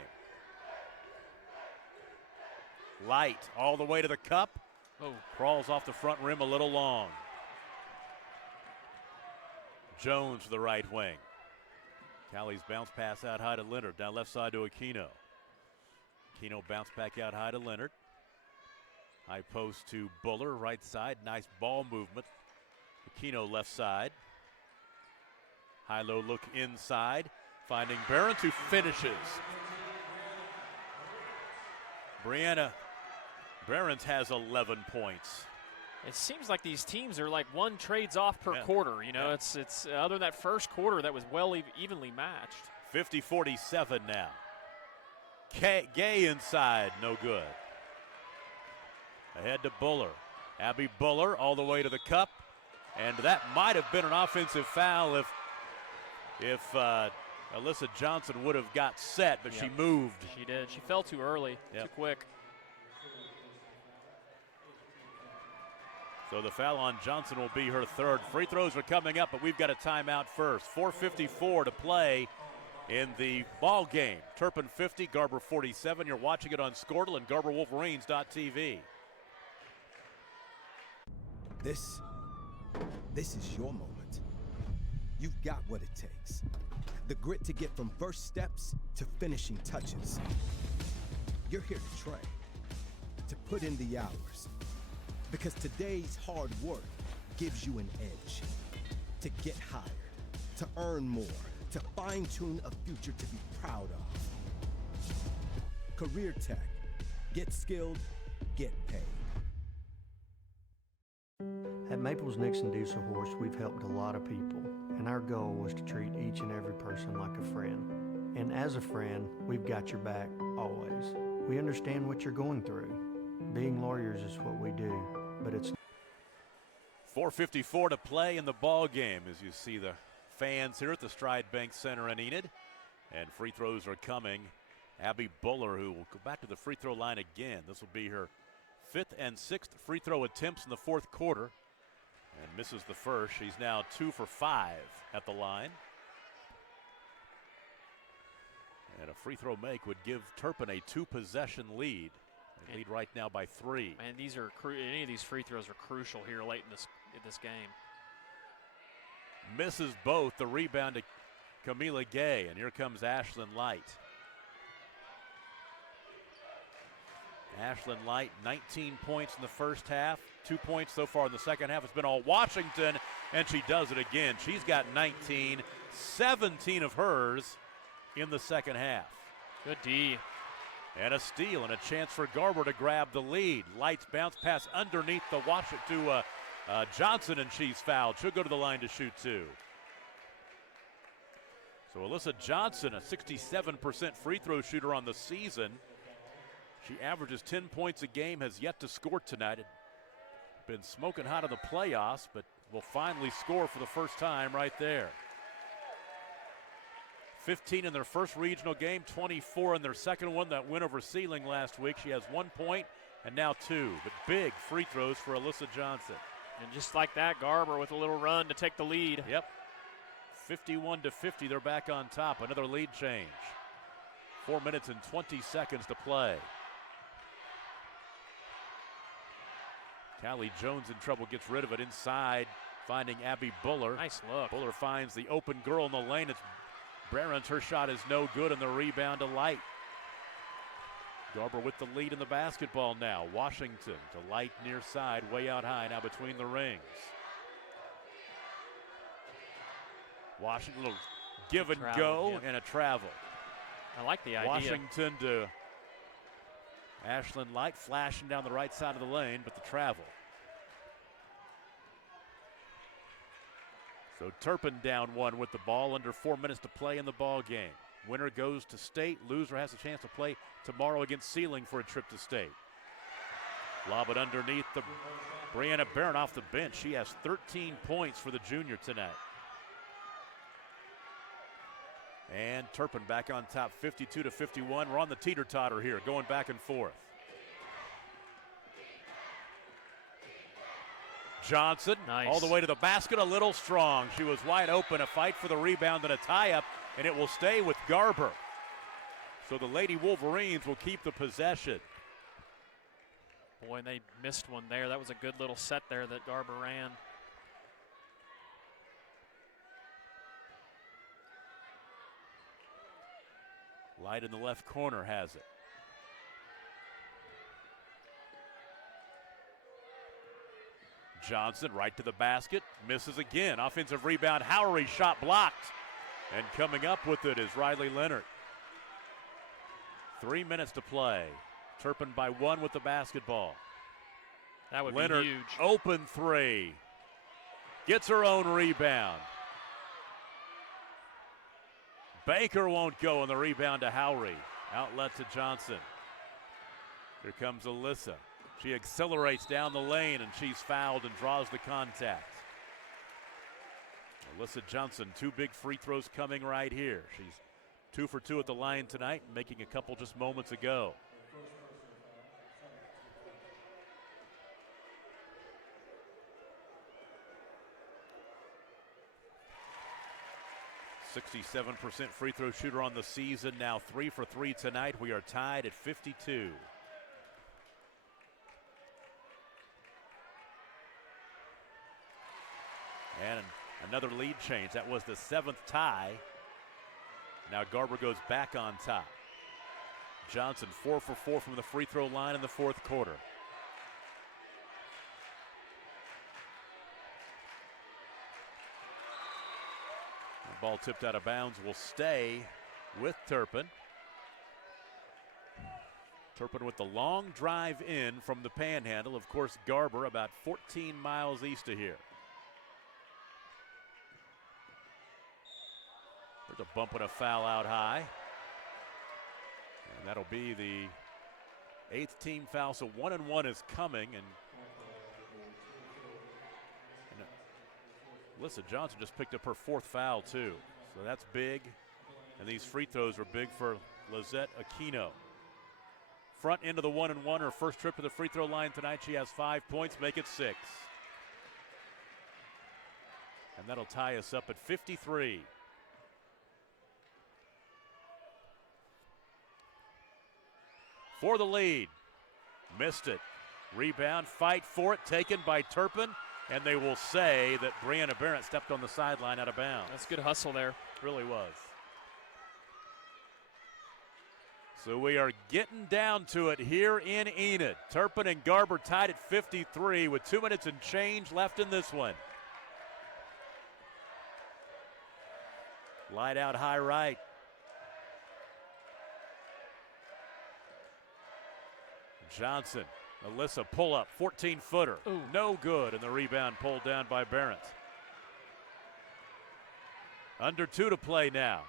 Light all the way to the cup. Oh. Crawls off the front rim a little long. Jones to the right wing. Callie's bounce pass out high to Leonard. Down left side to Aquino. Aquino bounce back out high to Leonard. High post to Buller, right side. Nice ball movement. Aquino left side. High-low look inside. Finding Behrens, who finishes. Brianna Behrens has 11 points. It seems like these teams are like one trades off per quarter. You know, it's other than that first quarter that was well evenly matched. 50-47 now. Gay inside, no good. Ahead to Buller. Abby Buller all the way to the cup. And that might have been an offensive foul if Alyssa Johnson would have got set, but she moved. She did. She fell too early, too quick. So the foul on Johnson will be her third. Free throws are coming up, but we've got a timeout first. 4:54 to play in the ball game. Turpin 50, Garber 47. You're watching it on Scortal and GarberWolverines.tv. This is your moment. You've got what it takes. The grit to get from first steps to finishing touches. You're here to train, to put in the hours. Because today's hard work gives you an edge. To get hired, to earn more, to fine-tune a future to be proud of. Career Tech. Get skilled, get paid. At Maples Nixon Diesel Horse, we've helped a lot of people, and our goal was to treat each and every person like a friend. And as a friend, we've got your back always. We understand what you're going through. Being lawyers is what we do, but it's 4:54 to play in the ball game as you see the fans here at the Stride Bank Center in Enid. And free throws are coming. Abby Buller, who will go back to the free throw line again. This will be her 5th and 6th free throw attempts in the fourth quarter. And misses the first. She's now 2 for 5 at the line. And a free throw make would give Turpin a 2-possession lead. They lead right now by 3. And these are any of these free throws are crucial here late in this game. Misses both. The rebound to Camila Gay, and here comes Ashlyn Light. Ashlyn Light, 19 points in the first half, 2 points so far in the second half. It's been all Washington, and she does it again. She's got 19, 17 of hers in the second half. Good D. And a steal and a chance for Garber to grab the lead. Light's bounce pass underneath the to Johnson, and she's fouled. She'll go to the line to shoot 2. So Alyssa Johnson, a 67% free throw shooter on the season. She averages 10 points a game, has yet to score tonight. Been smoking hot in the playoffs, but will finally score for the first time right there. 15 in their first regional game, 24 in their second one, that win over Sealing last week. She has 1 point and now 2, but big free throws for Alyssa Johnson. And just like that, Garber with a little run to take the lead. Yep. 51-50, they're back on top. Another lead change. 4 minutes and 20 seconds to play. Callie Jones in trouble, gets rid of it inside, finding Abby Buller. Nice look. Buller finds the open girl in the lane. It's Behrens. Her shot is no good, and the rebound to Light. Garber with the lead in the basketball now. Washington to Light near side, way out high now between the rings. Washington, little give and go and a travel. I like the idea. Washington to Ashlyn Light, flashing down the right side of the lane, but the travel. So Turpin down 1 with the ball, under 4 minutes to play in the ball game. Winner goes to state. Loser has a chance to play tomorrow against Sealing for a trip to state. Lob it underneath the Brianna Barron off the bench. She has 13 points for the junior tonight. And Turpin back on top, 52-51. We're on the teeter-totter here, going back and forth. Johnson Nice. all the way to the basket, a little strong. She was wide open, a fight for the rebound and a tie-up, and it will stay with Garber. So the Lady Wolverines will keep the possession. Boy, and they missed one there. That was a good little set there that Garber ran. Light in the left corner has it. Johnson right to the basket, misses again. Offensive rebound, Howery, shot blocked. And coming up with it is Riley Leonard. 3 minutes to play. Turpin by 1 with the basketball. That would Leonard, be huge. Open three. Gets her own rebound. Baker won't go on the rebound to Howery. Outlet to Johnson. Here comes Alyssa. She accelerates down the lane, and she's fouled and draws the contact. Alyssa Johnson, 2 big free throws coming right here. She's 2 for 2 at the line tonight, making a couple just moments ago. .67% free throw shooter on the season, now 3 for 3 tonight. We are tied at 52. And another lead change. That was the 7th tie. Now Garber goes back on top. Johnson 4 for 4 from the free throw line in the 4th quarter. The ball tipped out of bounds will stay with Turpin. Turpin with the long drive in from the Panhandle. Of course, Garber about 14 miles east of here. There's a bump and a foul out high. And that'll be the 8th team foul. So 1-and-1 is coming. And Alyssa Johnson just picked up her 4th foul, too. So that's big. And these free throws are big for Lizette Aquino. Front end of the 1-and-1. Her first trip to the free throw line tonight. She has 5 points, make it 6. And that'll tie us up at 53. For the lead. Missed it. Rebound, fight for it, taken by Turpin, and they will say that Brianna Barrett stepped on the sideline out of bounds. That's good hustle there. Really was. So we are getting down to it here in Enid. Turpin and Garber tied at 53 with 2 minutes and change left in this one. Light out high right. Johnson, Alyssa pull up, 14-footer. No good, and the rebound pulled down by Barrett. Under 2 to play now.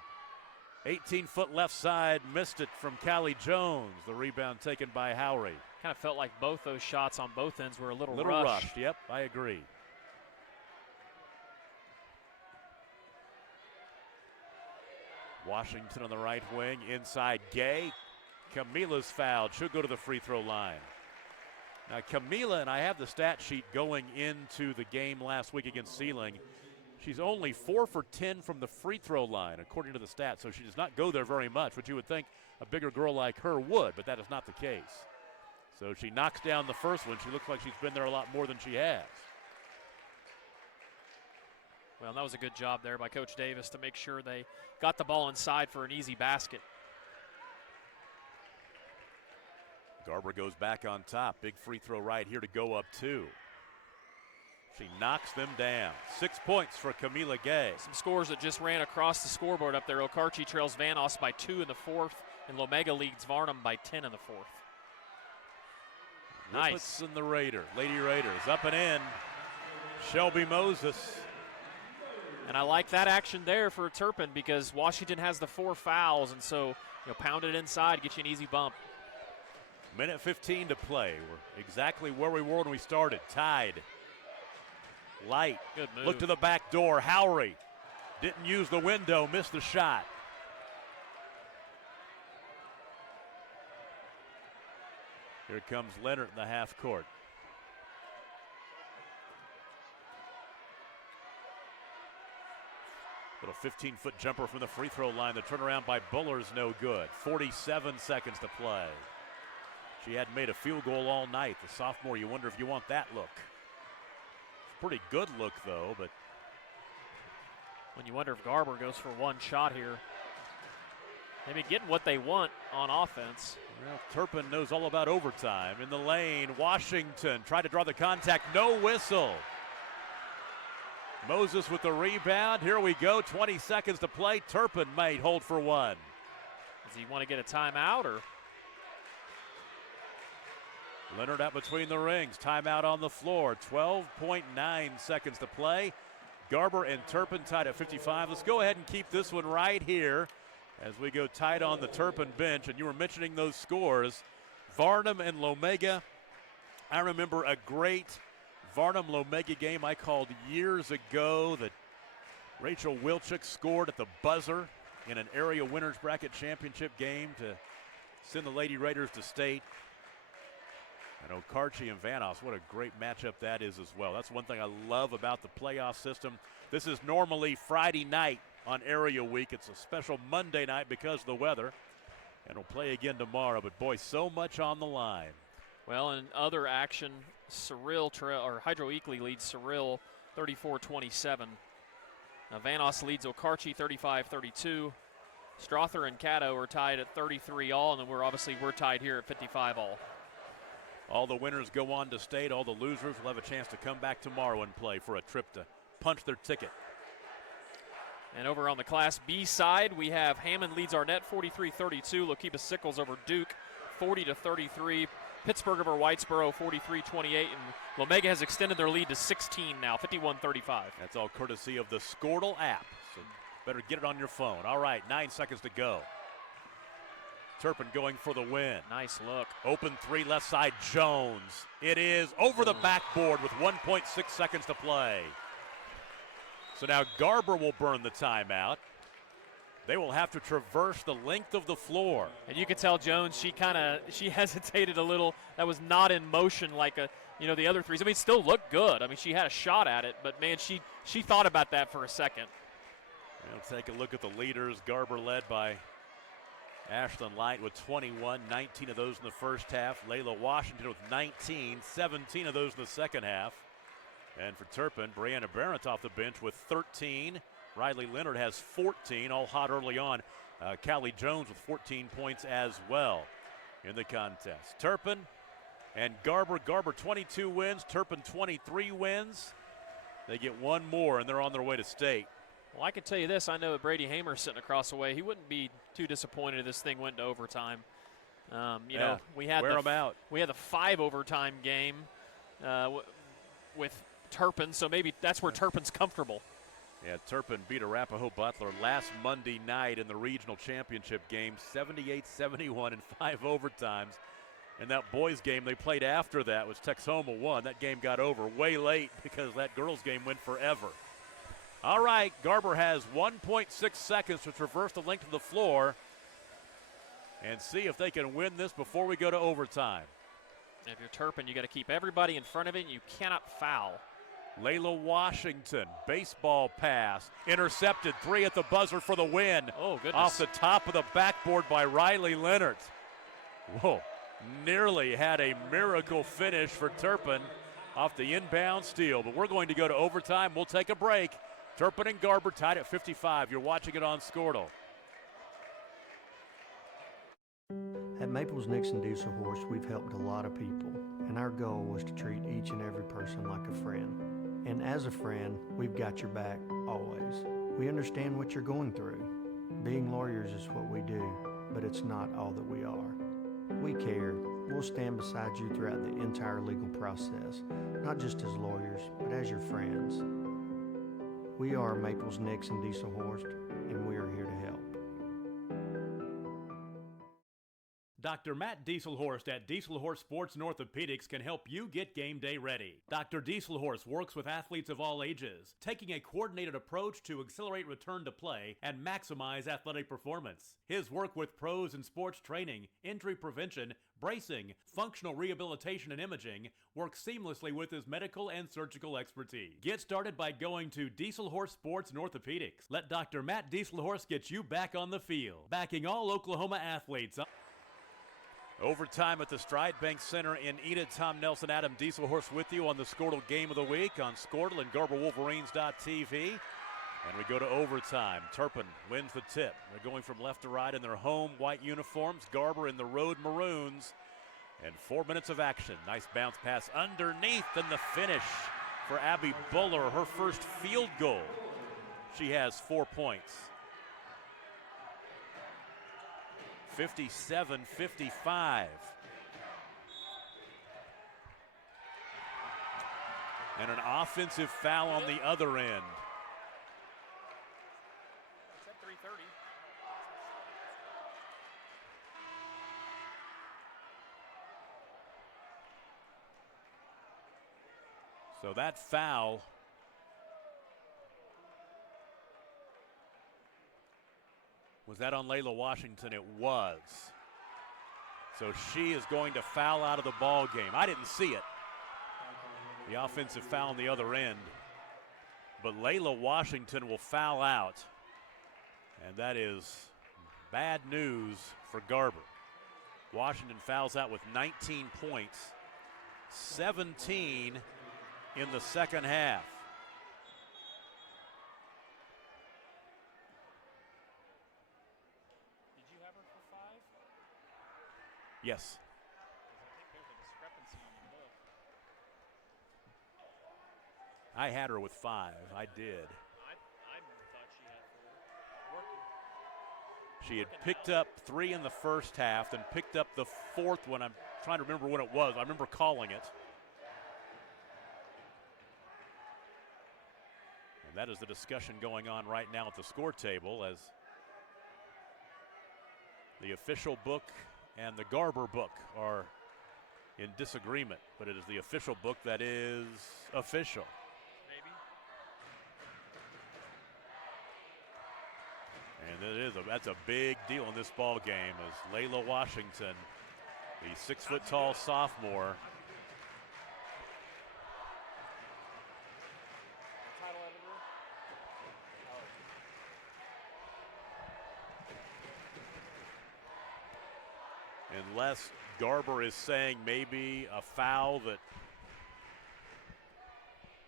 18-foot left side, missed it from Callie Jones. The rebound taken by Howery. Kind of felt like both those shots on both ends were a little rushed. Yep, I agree. Washington on the right wing, inside Gay. Camila's fouled. She'll go to the free throw line. Now Camila, and I have the stat sheet going into the game last week against Sealing. She's only 4 for 10 from the free throw line, according to the stats. So she does not go there very much, which you would think a bigger girl like her would, but that is not the case. So she knocks down the first one. She looks like she's been there a lot more than she has. Well, that was a good job there by Coach Davis to make sure they got the ball inside for an easy basket. Garber goes back on top. Big free throw right here to go up 2. She knocks them down. 6 points for Camila Gay. Some scores that just ran across the scoreboard up there. Okarche trails Van Os by 2 in the 4th, and Lomega leads Varnum by 10 in the 4th. Nice. And the Lady Raiders up and in. Shelby Moses. And I like that action there for Turpin because Washington has the 4 fouls, and so pound it inside, get you an easy bump. Minute 15 to play. We're exactly where we were when we started. Tied. Light. Good move. Look to the back door. Howery didn't use the window, missed the shot. Here comes Leonard in the half court. a 15-foot jumper from the free throw line. The turnaround by Buller's no good. 47 seconds to play. She hadn't made a field goal all night. The sophomore, you wonder if you want that look. Pretty good look, though, but when you wonder if Garber goes for one shot here. Maybe getting what they want on offense. Well, Turpin knows all about overtime. In the lane, Washington tried to draw the contact, no whistle. Moses with the rebound. Here we go, 20 seconds to play. Turpin might hold for one. Does he want to get a timeout or? Leonard out between the rings. Timeout on the floor. 12.9 seconds to play. Garber and Turpin tied at 55. Let's go ahead and keep this one right here as we go tight on the Turpin bench. And you were mentioning those scores. Varnum and Lomega. I remember a great Varnum-Lomega game I called years ago that Rachel Wilczek scored at the buzzer in an area winners bracket championship game to send the Lady Raiders to state. And Okarche and Vanos, what a great matchup that is as well. That's one thing I love about the playoff system. This is normally Friday night on area week. It's a special Monday night because of the weather. And we'll play again tomorrow. But boy, so much on the line. Well, in other action, Hydro Eakley leads Cyril 34-27. Vanos leads Okarche 35-32. Strother and Caddo are tied at 33 all, and then we're tied here at 55 all. All the winners go on to state. All the losers will have a chance to come back tomorrow and play for a trip to punch their ticket. And over on the Class B side, we have Hammond leads Arnett 43-32. Lokepa Sickles over Duke 40-33. Pittsburgh over Whitesboro 43-28. And Lomega has extended their lead to 16 now, 51-35. That's all courtesy of the Squirtle app. So better get it on your phone. All right, 9 seconds to go. Turpin going for the win. Nice look. Open three, left side, Jones. It is over the backboard with 1.6 seconds to play. So now Garber will burn the timeout. They will have to traverse the length of the floor. And you can tell Jones, she hesitated a little. That was not in motion like the other threes. I mean, it still looked good. I mean, she had a shot at it, but man, she thought about that for a second. We'll take a look at the leaders. Garber led by Ashlyn Light with 21, 19 of those in the first half. Layla Washington with 19, 17 of those in the second half. And for Turpin, Brianna Barrett off the bench with 13. Riley Leonard has 14, all hot early on. Callie Jones with 14 points as well in the contest. Turpin and Garber. Garber 22 wins, Turpin 23 wins. They get one more, and they're on their way to state. Well, I can tell you this. I know Brady Hamer sitting across the way. He wouldn't be too disappointed if this thing went to overtime. We had the 5 overtime game with Turpin, so maybe that's where Turpin's comfortable. Yeah, Turpin beat Arapahoe Butler last Monday night in the regional championship game, 78-71 in 5 overtimes. And that boys game they played after that was Texhoma won. That game got over way late because that girls game went forever. All right, Garber has 1.6 seconds to traverse the length of the floor and see if they can win this before we go to overtime. If you're Turpin, you got to keep everybody in front of it, and you cannot foul. Layla Washington, baseball pass, intercepted, 3 at the buzzer for the win. Oh, goodness. Off the top of the backboard by Riley Leonard. Whoa, nearly had a miracle finish for Turpin off the inbound steal, but we're going to go to overtime. We'll take a break. Turpin and Garber tied at 55. You're watching it on Squirtle. At Maples Nixon Diesel Horse, we've helped a lot of people, and our goal was to treat each and every person like a friend. And as a friend, we've got your back always. We understand what you're going through. Being lawyers is what we do, but it's not all that we are. We care. We'll stand beside you throughout the entire legal process, not just as lawyers, but as your friends. We are Maples Nixon Diesel Horse, and we are here to help. Dr. Matt Dieselhorst at Dieselhorst Sports and Orthopedics can help you get game day ready. Dr. Dieselhorst works with athletes of all ages, taking a coordinated approach to accelerate return to play and maximize athletic performance. His work with pros in sports training, injury prevention, bracing, functional rehabilitation, and imaging works seamlessly with his medical and surgical expertise. Get started by going to Dieselhorst Sports and Orthopedics. Let Dr. Matt Dieselhorst get you back on the field, backing all Oklahoma athletes. Overtime at the Stride Bank Center in Enid. Tom Nelson, Adam Dieselhorst with you on the Squirtle Game of the Week on Squirtle and GarberWolverines.tv. And we go to overtime. Turpin wins the tip. They're going from left to right in their home white uniforms. Garber in the road maroons. And 4 minutes of action. Nice bounce pass underneath, and the finish for Abby Buller, her first field goal. She has 4 points. 57-55. And an offensive foul on the other end. It's at 3:30. So that foul was that on Layla Washington? It was. So she is going to foul out of the ball game. I didn't see it. The offensive foul on the other end. But Layla Washington will foul out. And that is bad news for Garber. Washington fouls out with 19 points. 17 in the second half. Yes. I had her with 5. I did. I thought she had 4. Working. She had picked up 3 in the first half, then picked up the 4th one. I'm trying to remember when it was. I remember calling it. And that is the discussion going on right now at the score table as the official book and the Garber book are in disagreement, but it is the official book that is official. Maybe. And that's a big deal in this ball game as Layla Washington, the 6-foot-tall sophomore, unless Garber is saying maybe a foul that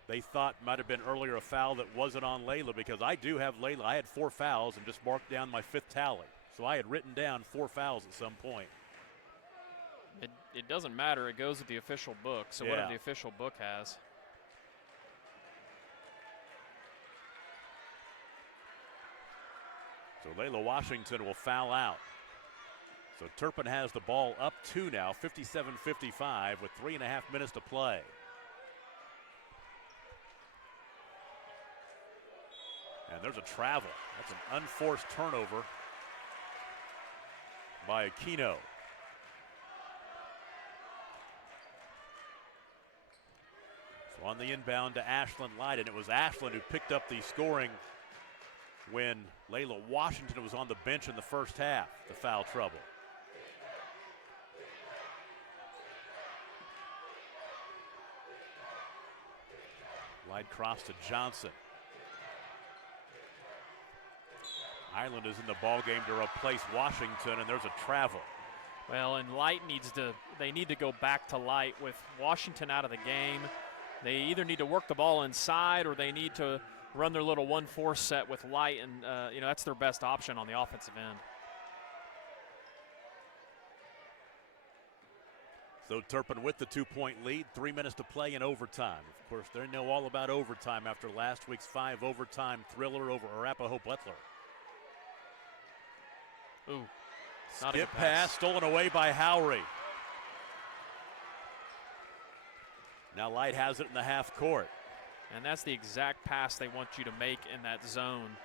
they thought might have been earlier, a foul that wasn't on Layla, because I do have Layla. I had 4 fouls and just marked down my 5th tally. So I had written down 4 fouls at some point. It doesn't matter. It goes with the official book. So whatever the official book has. So Layla Washington will foul out. So Turpin has the ball up 2 now, 57-55 with 3.5 minutes to play. And there's a travel. That's an unforced turnover by Aquino. So on the inbound to Ashlyn Light, and it was Ashlyn who picked up the scoring when Layla Washington was on the bench in the first half, the foul trouble. Light cross to Johnson. Ireland is in the ball game to replace Washington, and there's a travel. Well, and Light they need to go back to Light with Washington out of the game. They either need to work the ball inside or they need to run their little 1-4 set with Light, and that's their best option on the offensive end. So Turpin with the 2-point lead, 3 minutes to play in overtime. Of course, they know all about overtime after last week's 5 overtime thriller over Arapahoe Butler. Ooh, skip pass stolen away by Howry. Now Light has it in the half court. And that's the exact pass they want you to make in that zone.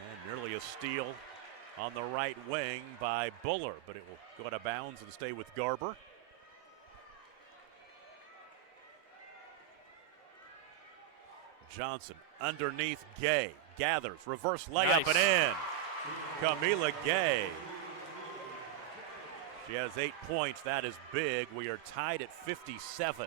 And nearly a steal on the right wing by Buller, but it will go out of bounds and stay with Garber. Johnson underneath Gay. Gathers, reverse layup and in. Camila Gay. She has 8 points. That is big. We are tied at 57.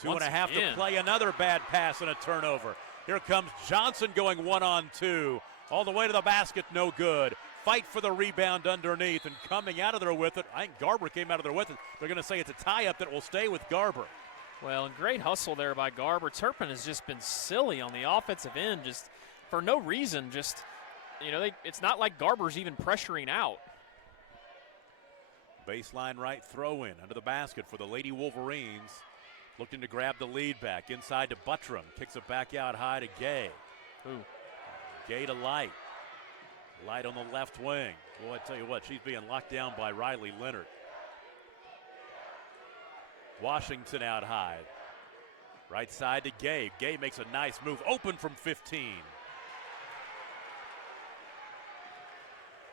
Two and a half to play. Another bad pass and a turnover. Here comes Johnson going 1-on-2. All the way to the basket, no good. Fight for the rebound underneath and coming out of there with it. I think Garber came out of there with it. They're going to say it's a tie-up that will stay with Garber. Well, and great hustle there by Garber. Turpin has just been silly on the offensive end, just for no reason. Just, you know, it's not like Garber's even pressuring out. Baseline right throw in under the basket for the Lady Wolverines. Looking to grab the lead back. Inside to Buttram. Kicks it back out high to Gay. Ooh. Gay to Light. Light on the left wing. Boy, I tell you what, she's being locked down by Riley Leonard. Washington out high. Right side to Gay. Gay makes a nice move. Open from 15.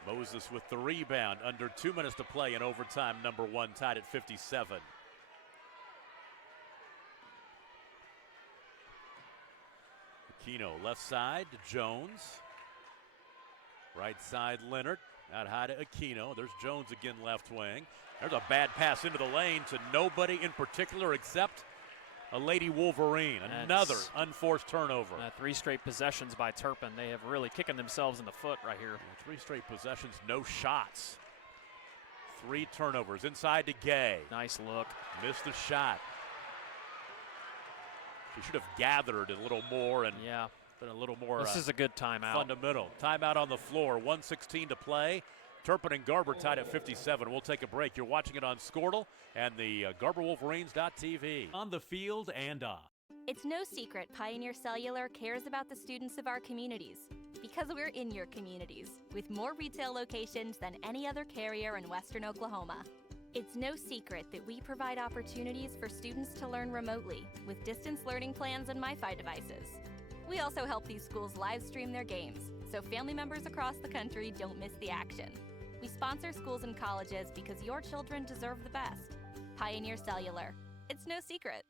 Moses with the rebound. Under 2 minutes to play in overtime. Number 1 tied at 57. Aquino left side to Jones. Right side Leonard. Out high to Aquino. There's Jones again left wing. There's a bad pass into the lane to nobody in particular except a Lady Wolverine. Another unforced turnover. 3 straight possessions by Turpin. They have really kicking themselves in the foot right here. 3 straight possessions, no shots. 3 turnovers. Inside to Gay. Nice look. Missed the shot. She should have gathered a little more and been a little more. This is a good timeout. Fundamental. Timeout on the floor. 1:16 to play. Turpin and Garber tied at 57. We'll take a break. You're watching it on Squirtle and the GarberWolverines.tv. On the field and off. It's no secret Pioneer Cellular cares about the students of our communities because we're in your communities with more retail locations than any other carrier in Western Oklahoma. It's no secret that we provide opportunities for students to learn remotely with distance learning plans and MiFi devices. We also help these schools live stream their games so family members across the country don't miss the action. We sponsor schools and colleges because your children deserve the best. Pioneer Cellular. It's no secret.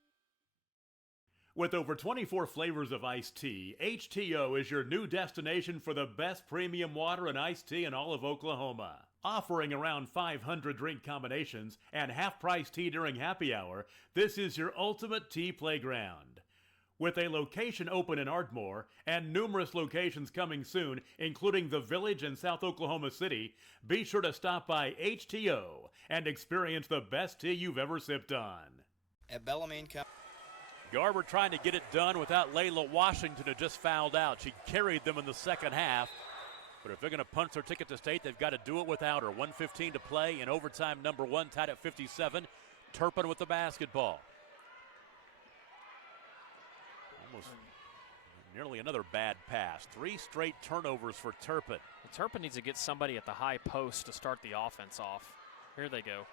With over 24 flavors of iced tea, HTO is your new destination for the best premium water and iced tea in all of Oklahoma. Offering around 500 drink combinations and half-price tea during happy hour, this is your ultimate tea playground. With a location open in Ardmore and numerous locations coming soon, including the Village in South Oklahoma City, be sure to stop by HTO and experience the best tea you've ever sipped on. At Bellarmine Company. Garber trying to get it done without Layla Washington, who just fouled out. She carried them in the second half. But if they're going to punch their ticket to state, they've got to do it without her. 1:15 to play in overtime, number 1 tied at 57. Turpin with the basketball. Almost nearly another bad pass. 3 straight turnovers for Turpin. Well, Turpin needs to get somebody at the high post to start the offense off. Here they go.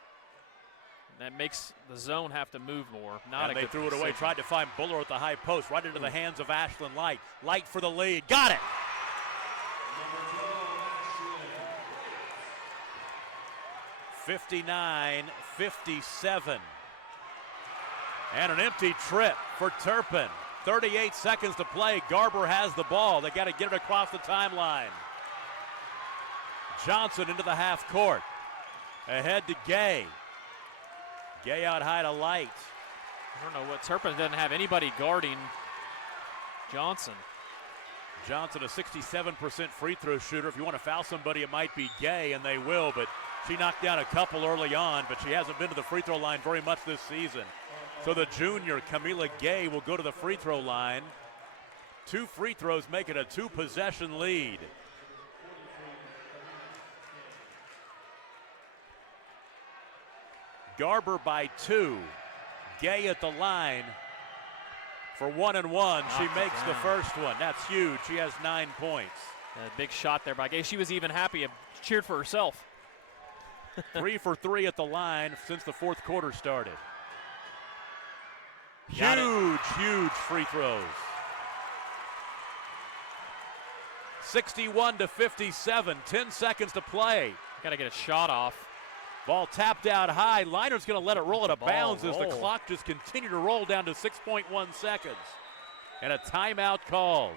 That makes the zone have to move more. And they threw it away, tried to find Buller at the high post, right into the hands of Ashlyn Light. Light for the lead. Got it! (59-57). And an empty trip for Turpin. 38 seconds to play. Garber has the ball. They got to get it across the timeline. Johnson into the half court. Ahead to Gay. Gay out high to Light. I don't know what Turpin doesn't have anybody guarding Johnson. Johnson, a 67% free throw shooter. If you want to foul somebody, it might be Gay, and they will, but she knocked down a couple early on, but she hasn't been to the free throw line very much this season. So the junior, Camila Gay, will go to the free throw line. 2 free throws make it a 2-possession lead. Garber by 2. Gay at the line for 1 and 1. She makes the first one. That's huge. She has 9 points. A big shot there by Gay. She was even happy and cheered for herself. 3 for 3 at the line since the fourth quarter started. Huge free throws. 61-57, 10 seconds to play. Got to get a shot off. Ball tapped out high. Liner's going to let it roll out of bounds as the roll. clock just continued to roll down to 6.1 seconds. And a timeout called.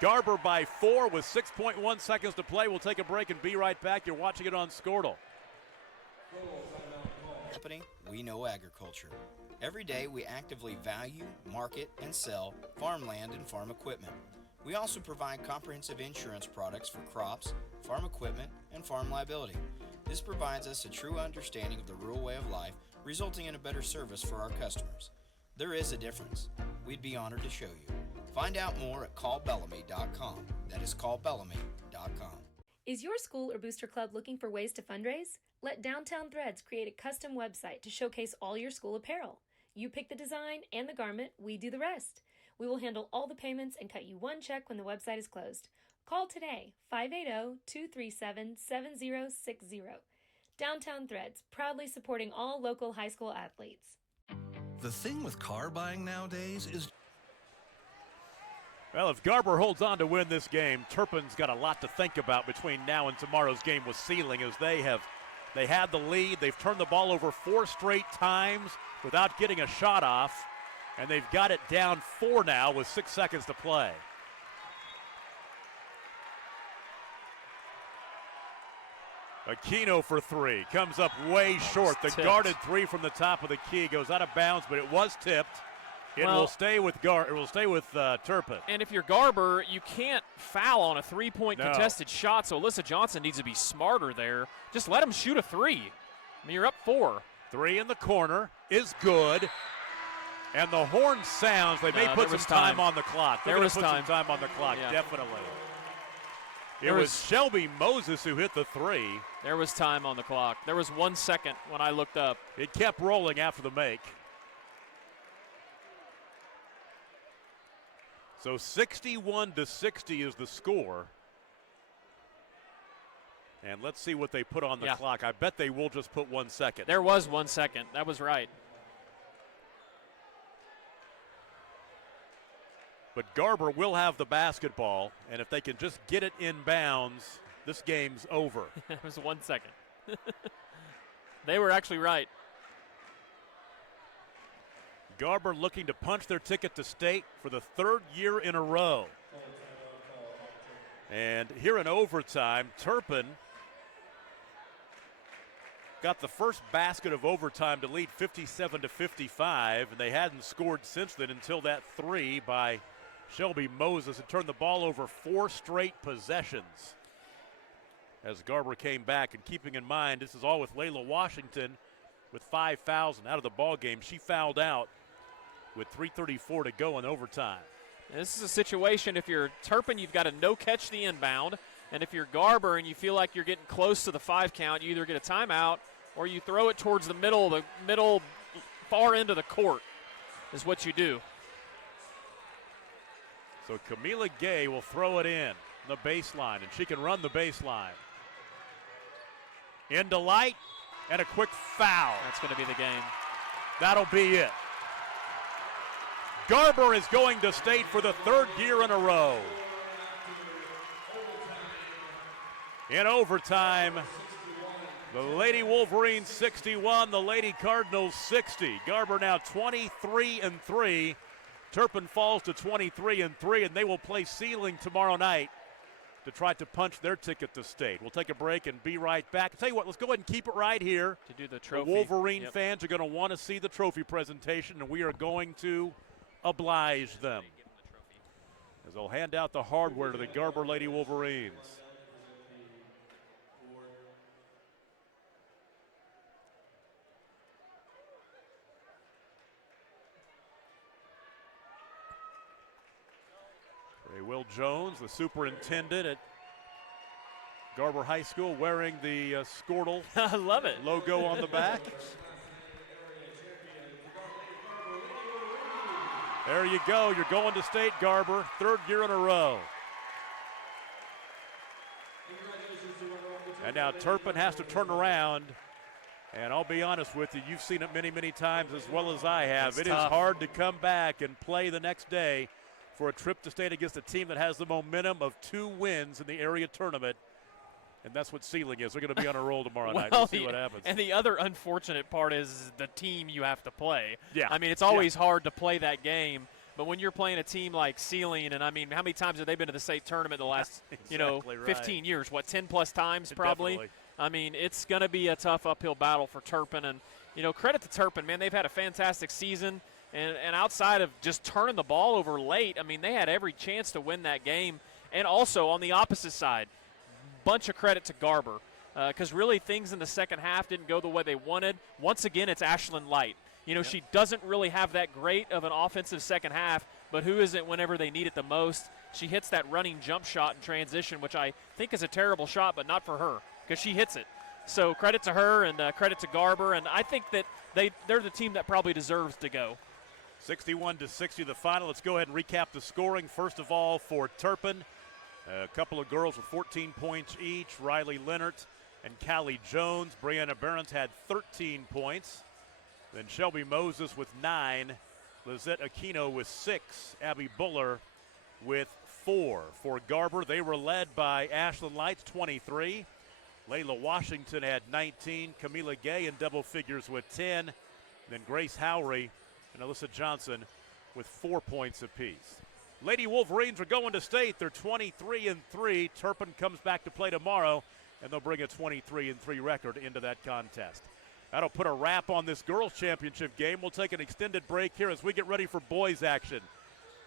Garber by 4 with 6.1 seconds to play. We'll take a break and be right back. You're watching it on Squirtle. Company, we know agriculture. Every day we actively value, market, and sell farmland and farm equipment. We also provide comprehensive insurance products for crops, farm equipment, and farm liability. This provides us a true understanding of the rural way of life, resulting in a better service for our customers. There is a difference. We'd be honored to show you. Find out more at callbellamy.com. That is callbellamy.com. Is your school or booster club looking for ways to fundraise? Let Downtown Threads create a custom website to showcase all your school apparel. You pick the design and the garment, we do the rest. We will handle all the payments and cut you one check when the website is closed. Call today, 580-237-7060. Downtown Threads, proudly supporting all local high school athletes. The thing with car buying nowadays is... Well, if Garber holds on to win this game, Turpin's got a lot to think about between now and tomorrow's game with Sealing, as they had the lead. They've turned the ball over 4 straight times without getting a shot off, and they've got it down 4 now with 6 seconds to play. Aquino for 3, comes up way short. The guarded 3 from the top of the key goes out of bounds, but it was tipped. It will stay with Turpin. And if you're Garber, you can't foul on a 3-point contested shot, so Alyssa Johnson needs to be smarter there. Just let him shoot a 3. I mean, you're up 4. 3 in the corner is good. And the horn sounds. They may put some time on the clock. They're going to put some time on the clock, definitely. It was Shelby Moses who hit the 3. There was time on the clock. There was 1 second when I looked up. It kept rolling after the make. So 61-60 is the score. And let's see what they put on the clock. I bet they will just put 1 second. There was 1 second. That was right. But Garber will have the basketball, and if they can just get it in bounds, this game's over. It was 1 second. They were actually right. Garber looking to punch their ticket to state for the 3rd year in a row. And here in overtime, Turpin got the first basket of overtime to lead 57-55, and they hadn't scored since then until that 3 by Shelby Moses and turned the ball over 4 straight possessions as Garber came back. And keeping in mind, this is all with Layla Washington with 5 fouls and out of the ball game. She fouled out with 3:34 to go in overtime. And this is a situation, if you're Turpin, you've got to no-catch the inbound. And if you're Garber and you feel like you're getting close to the 5 count, you either get a timeout or you throw it towards the middle far end of the court is what you do. So Camila Gay will throw it in the baseline, and she can run the baseline. Into Light, and a quick foul. That's going to be the game. That'll be it. Garber is going to state for the 3rd year in a row. In overtime, the Lady Wolverines 61, the Lady Cardinals 60. Garber now 23-3. Turpin falls to 23-3, and they will play Sealing tomorrow night to try to punch their ticket to state. We'll take a break and be right back. I'll tell you what, let's go ahead and keep it right here. To do the trophy. The Wolverine fans are going to want to see the trophy presentation, and we are going to oblige them as they'll hand out the hardware to the Garber Lady Wolverines. Will Jones, the superintendent at Garber High School, wearing the Squirtle I love it. logo on the back. There you go. You're going to state, Garber. 3rd year in a row. And now Turpin has to turn around. And I'll be honest with you, you've seen it many, many times as well as I have. It's tough. Tough. Is hard to come back and play the next day for a trip to state against a team that has the momentum of 2 wins in the area tournament. And that's what Sealing is. They're going to be on a roll tomorrow night. We'll see what happens. And the other unfortunate part is the team you have to play. Yeah. I mean, it's always hard to play that game. But when you're playing a team like Sealing, and I mean, how many times have they been to the state tournament the last, 15 years? What, 10-plus times probably? Definitely. I mean, it's going to be a tough uphill battle for Turpin. And, credit to Turpin, man. They've had a fantastic season. And outside of just turning the ball over late, I mean, they had every chance to win that game. And also, on the opposite side, bunch of credit to Garber because really things in the second half didn't go the way they wanted. Once again, it's Ashlyn Light. She doesn't really have that great of an offensive second half, but who isn't whenever they need it the most? She hits that running jump shot in transition, which I think is a terrible shot, but not for her because she hits it. So credit to her and credit to Garber, and I think that they're the team that probably deserves to go. 61-60 the final. Let's go ahead and recap the scoring. First of all, for Turpin, a couple of girls with 14 points each, Riley Leonard and Callie Jones. Brianna Behrens had 13 points. Then Shelby Moses with 9. Lizette Aquino with 6. Abby Buller with 4. For Garber, they were led by Ashlyn Lights, 23. Layla Washington had 19. Camila Gay in double figures with 10. Then Grace Howry and Alyssa Johnson with 4 points apiece. Lady Wolverines are going to state. They're 23-3. Turpin comes back to play tomorrow, and they'll bring a 23-3 record into that contest. That'll put a wrap on this girls' championship game. We'll take an extended break here as we get ready for boys' action,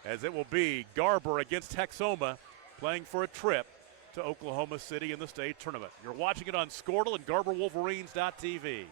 as it will be Garber against Texoma playing for a trip to Oklahoma City in the state tournament. You're watching it on Scortal and GarberWolverines.tv.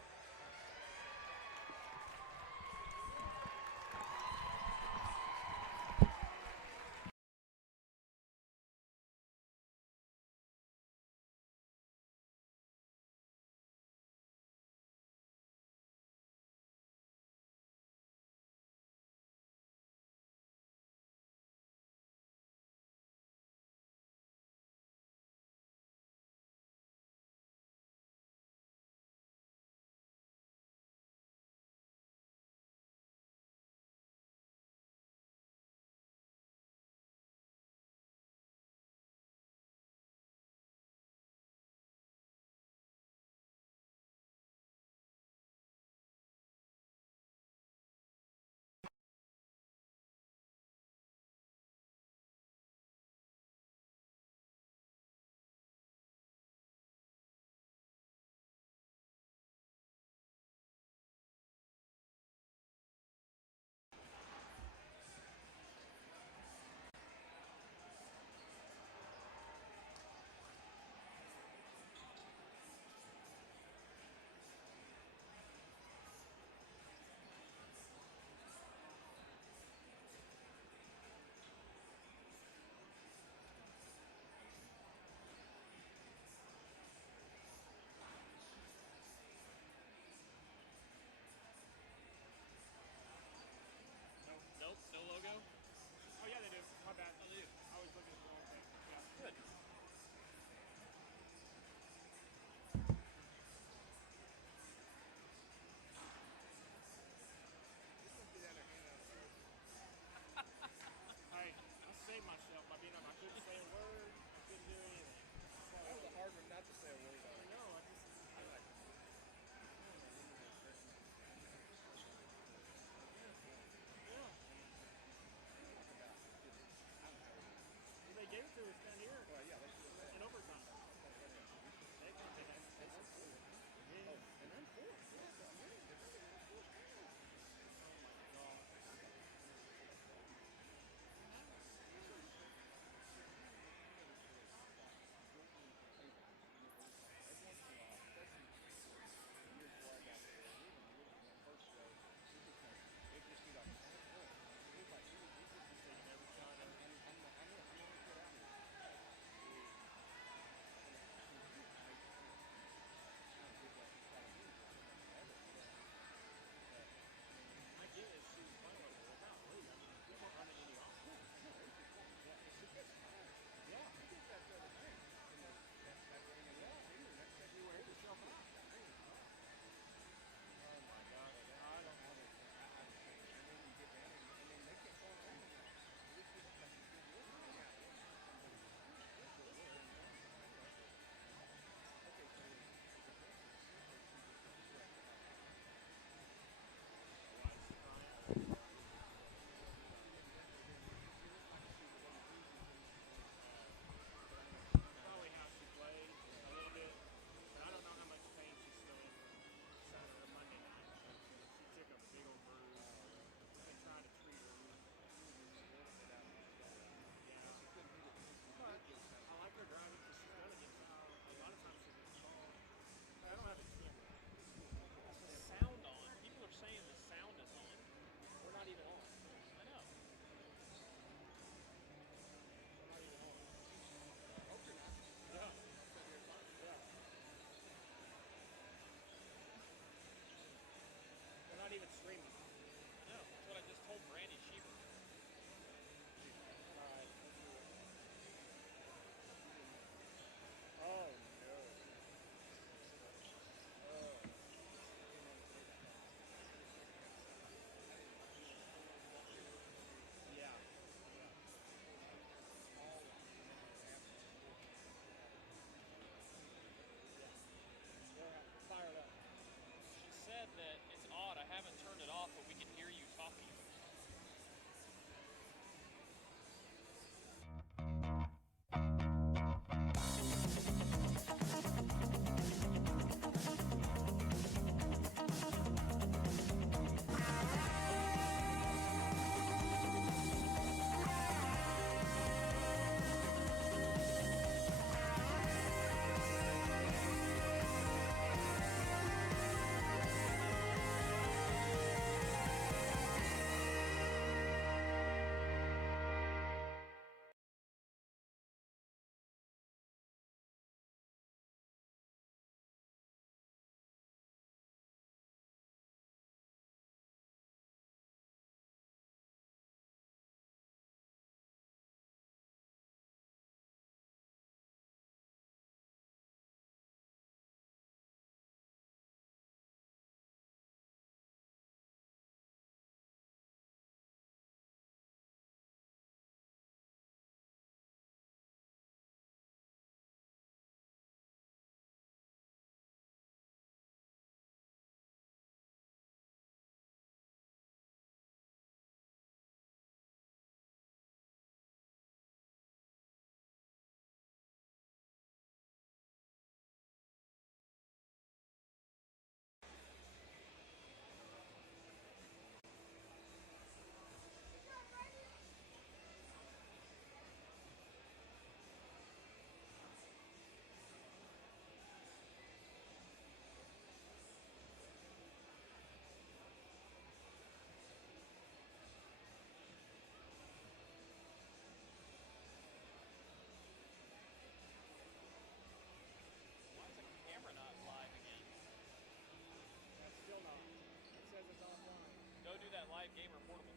coffee. Go do that live game report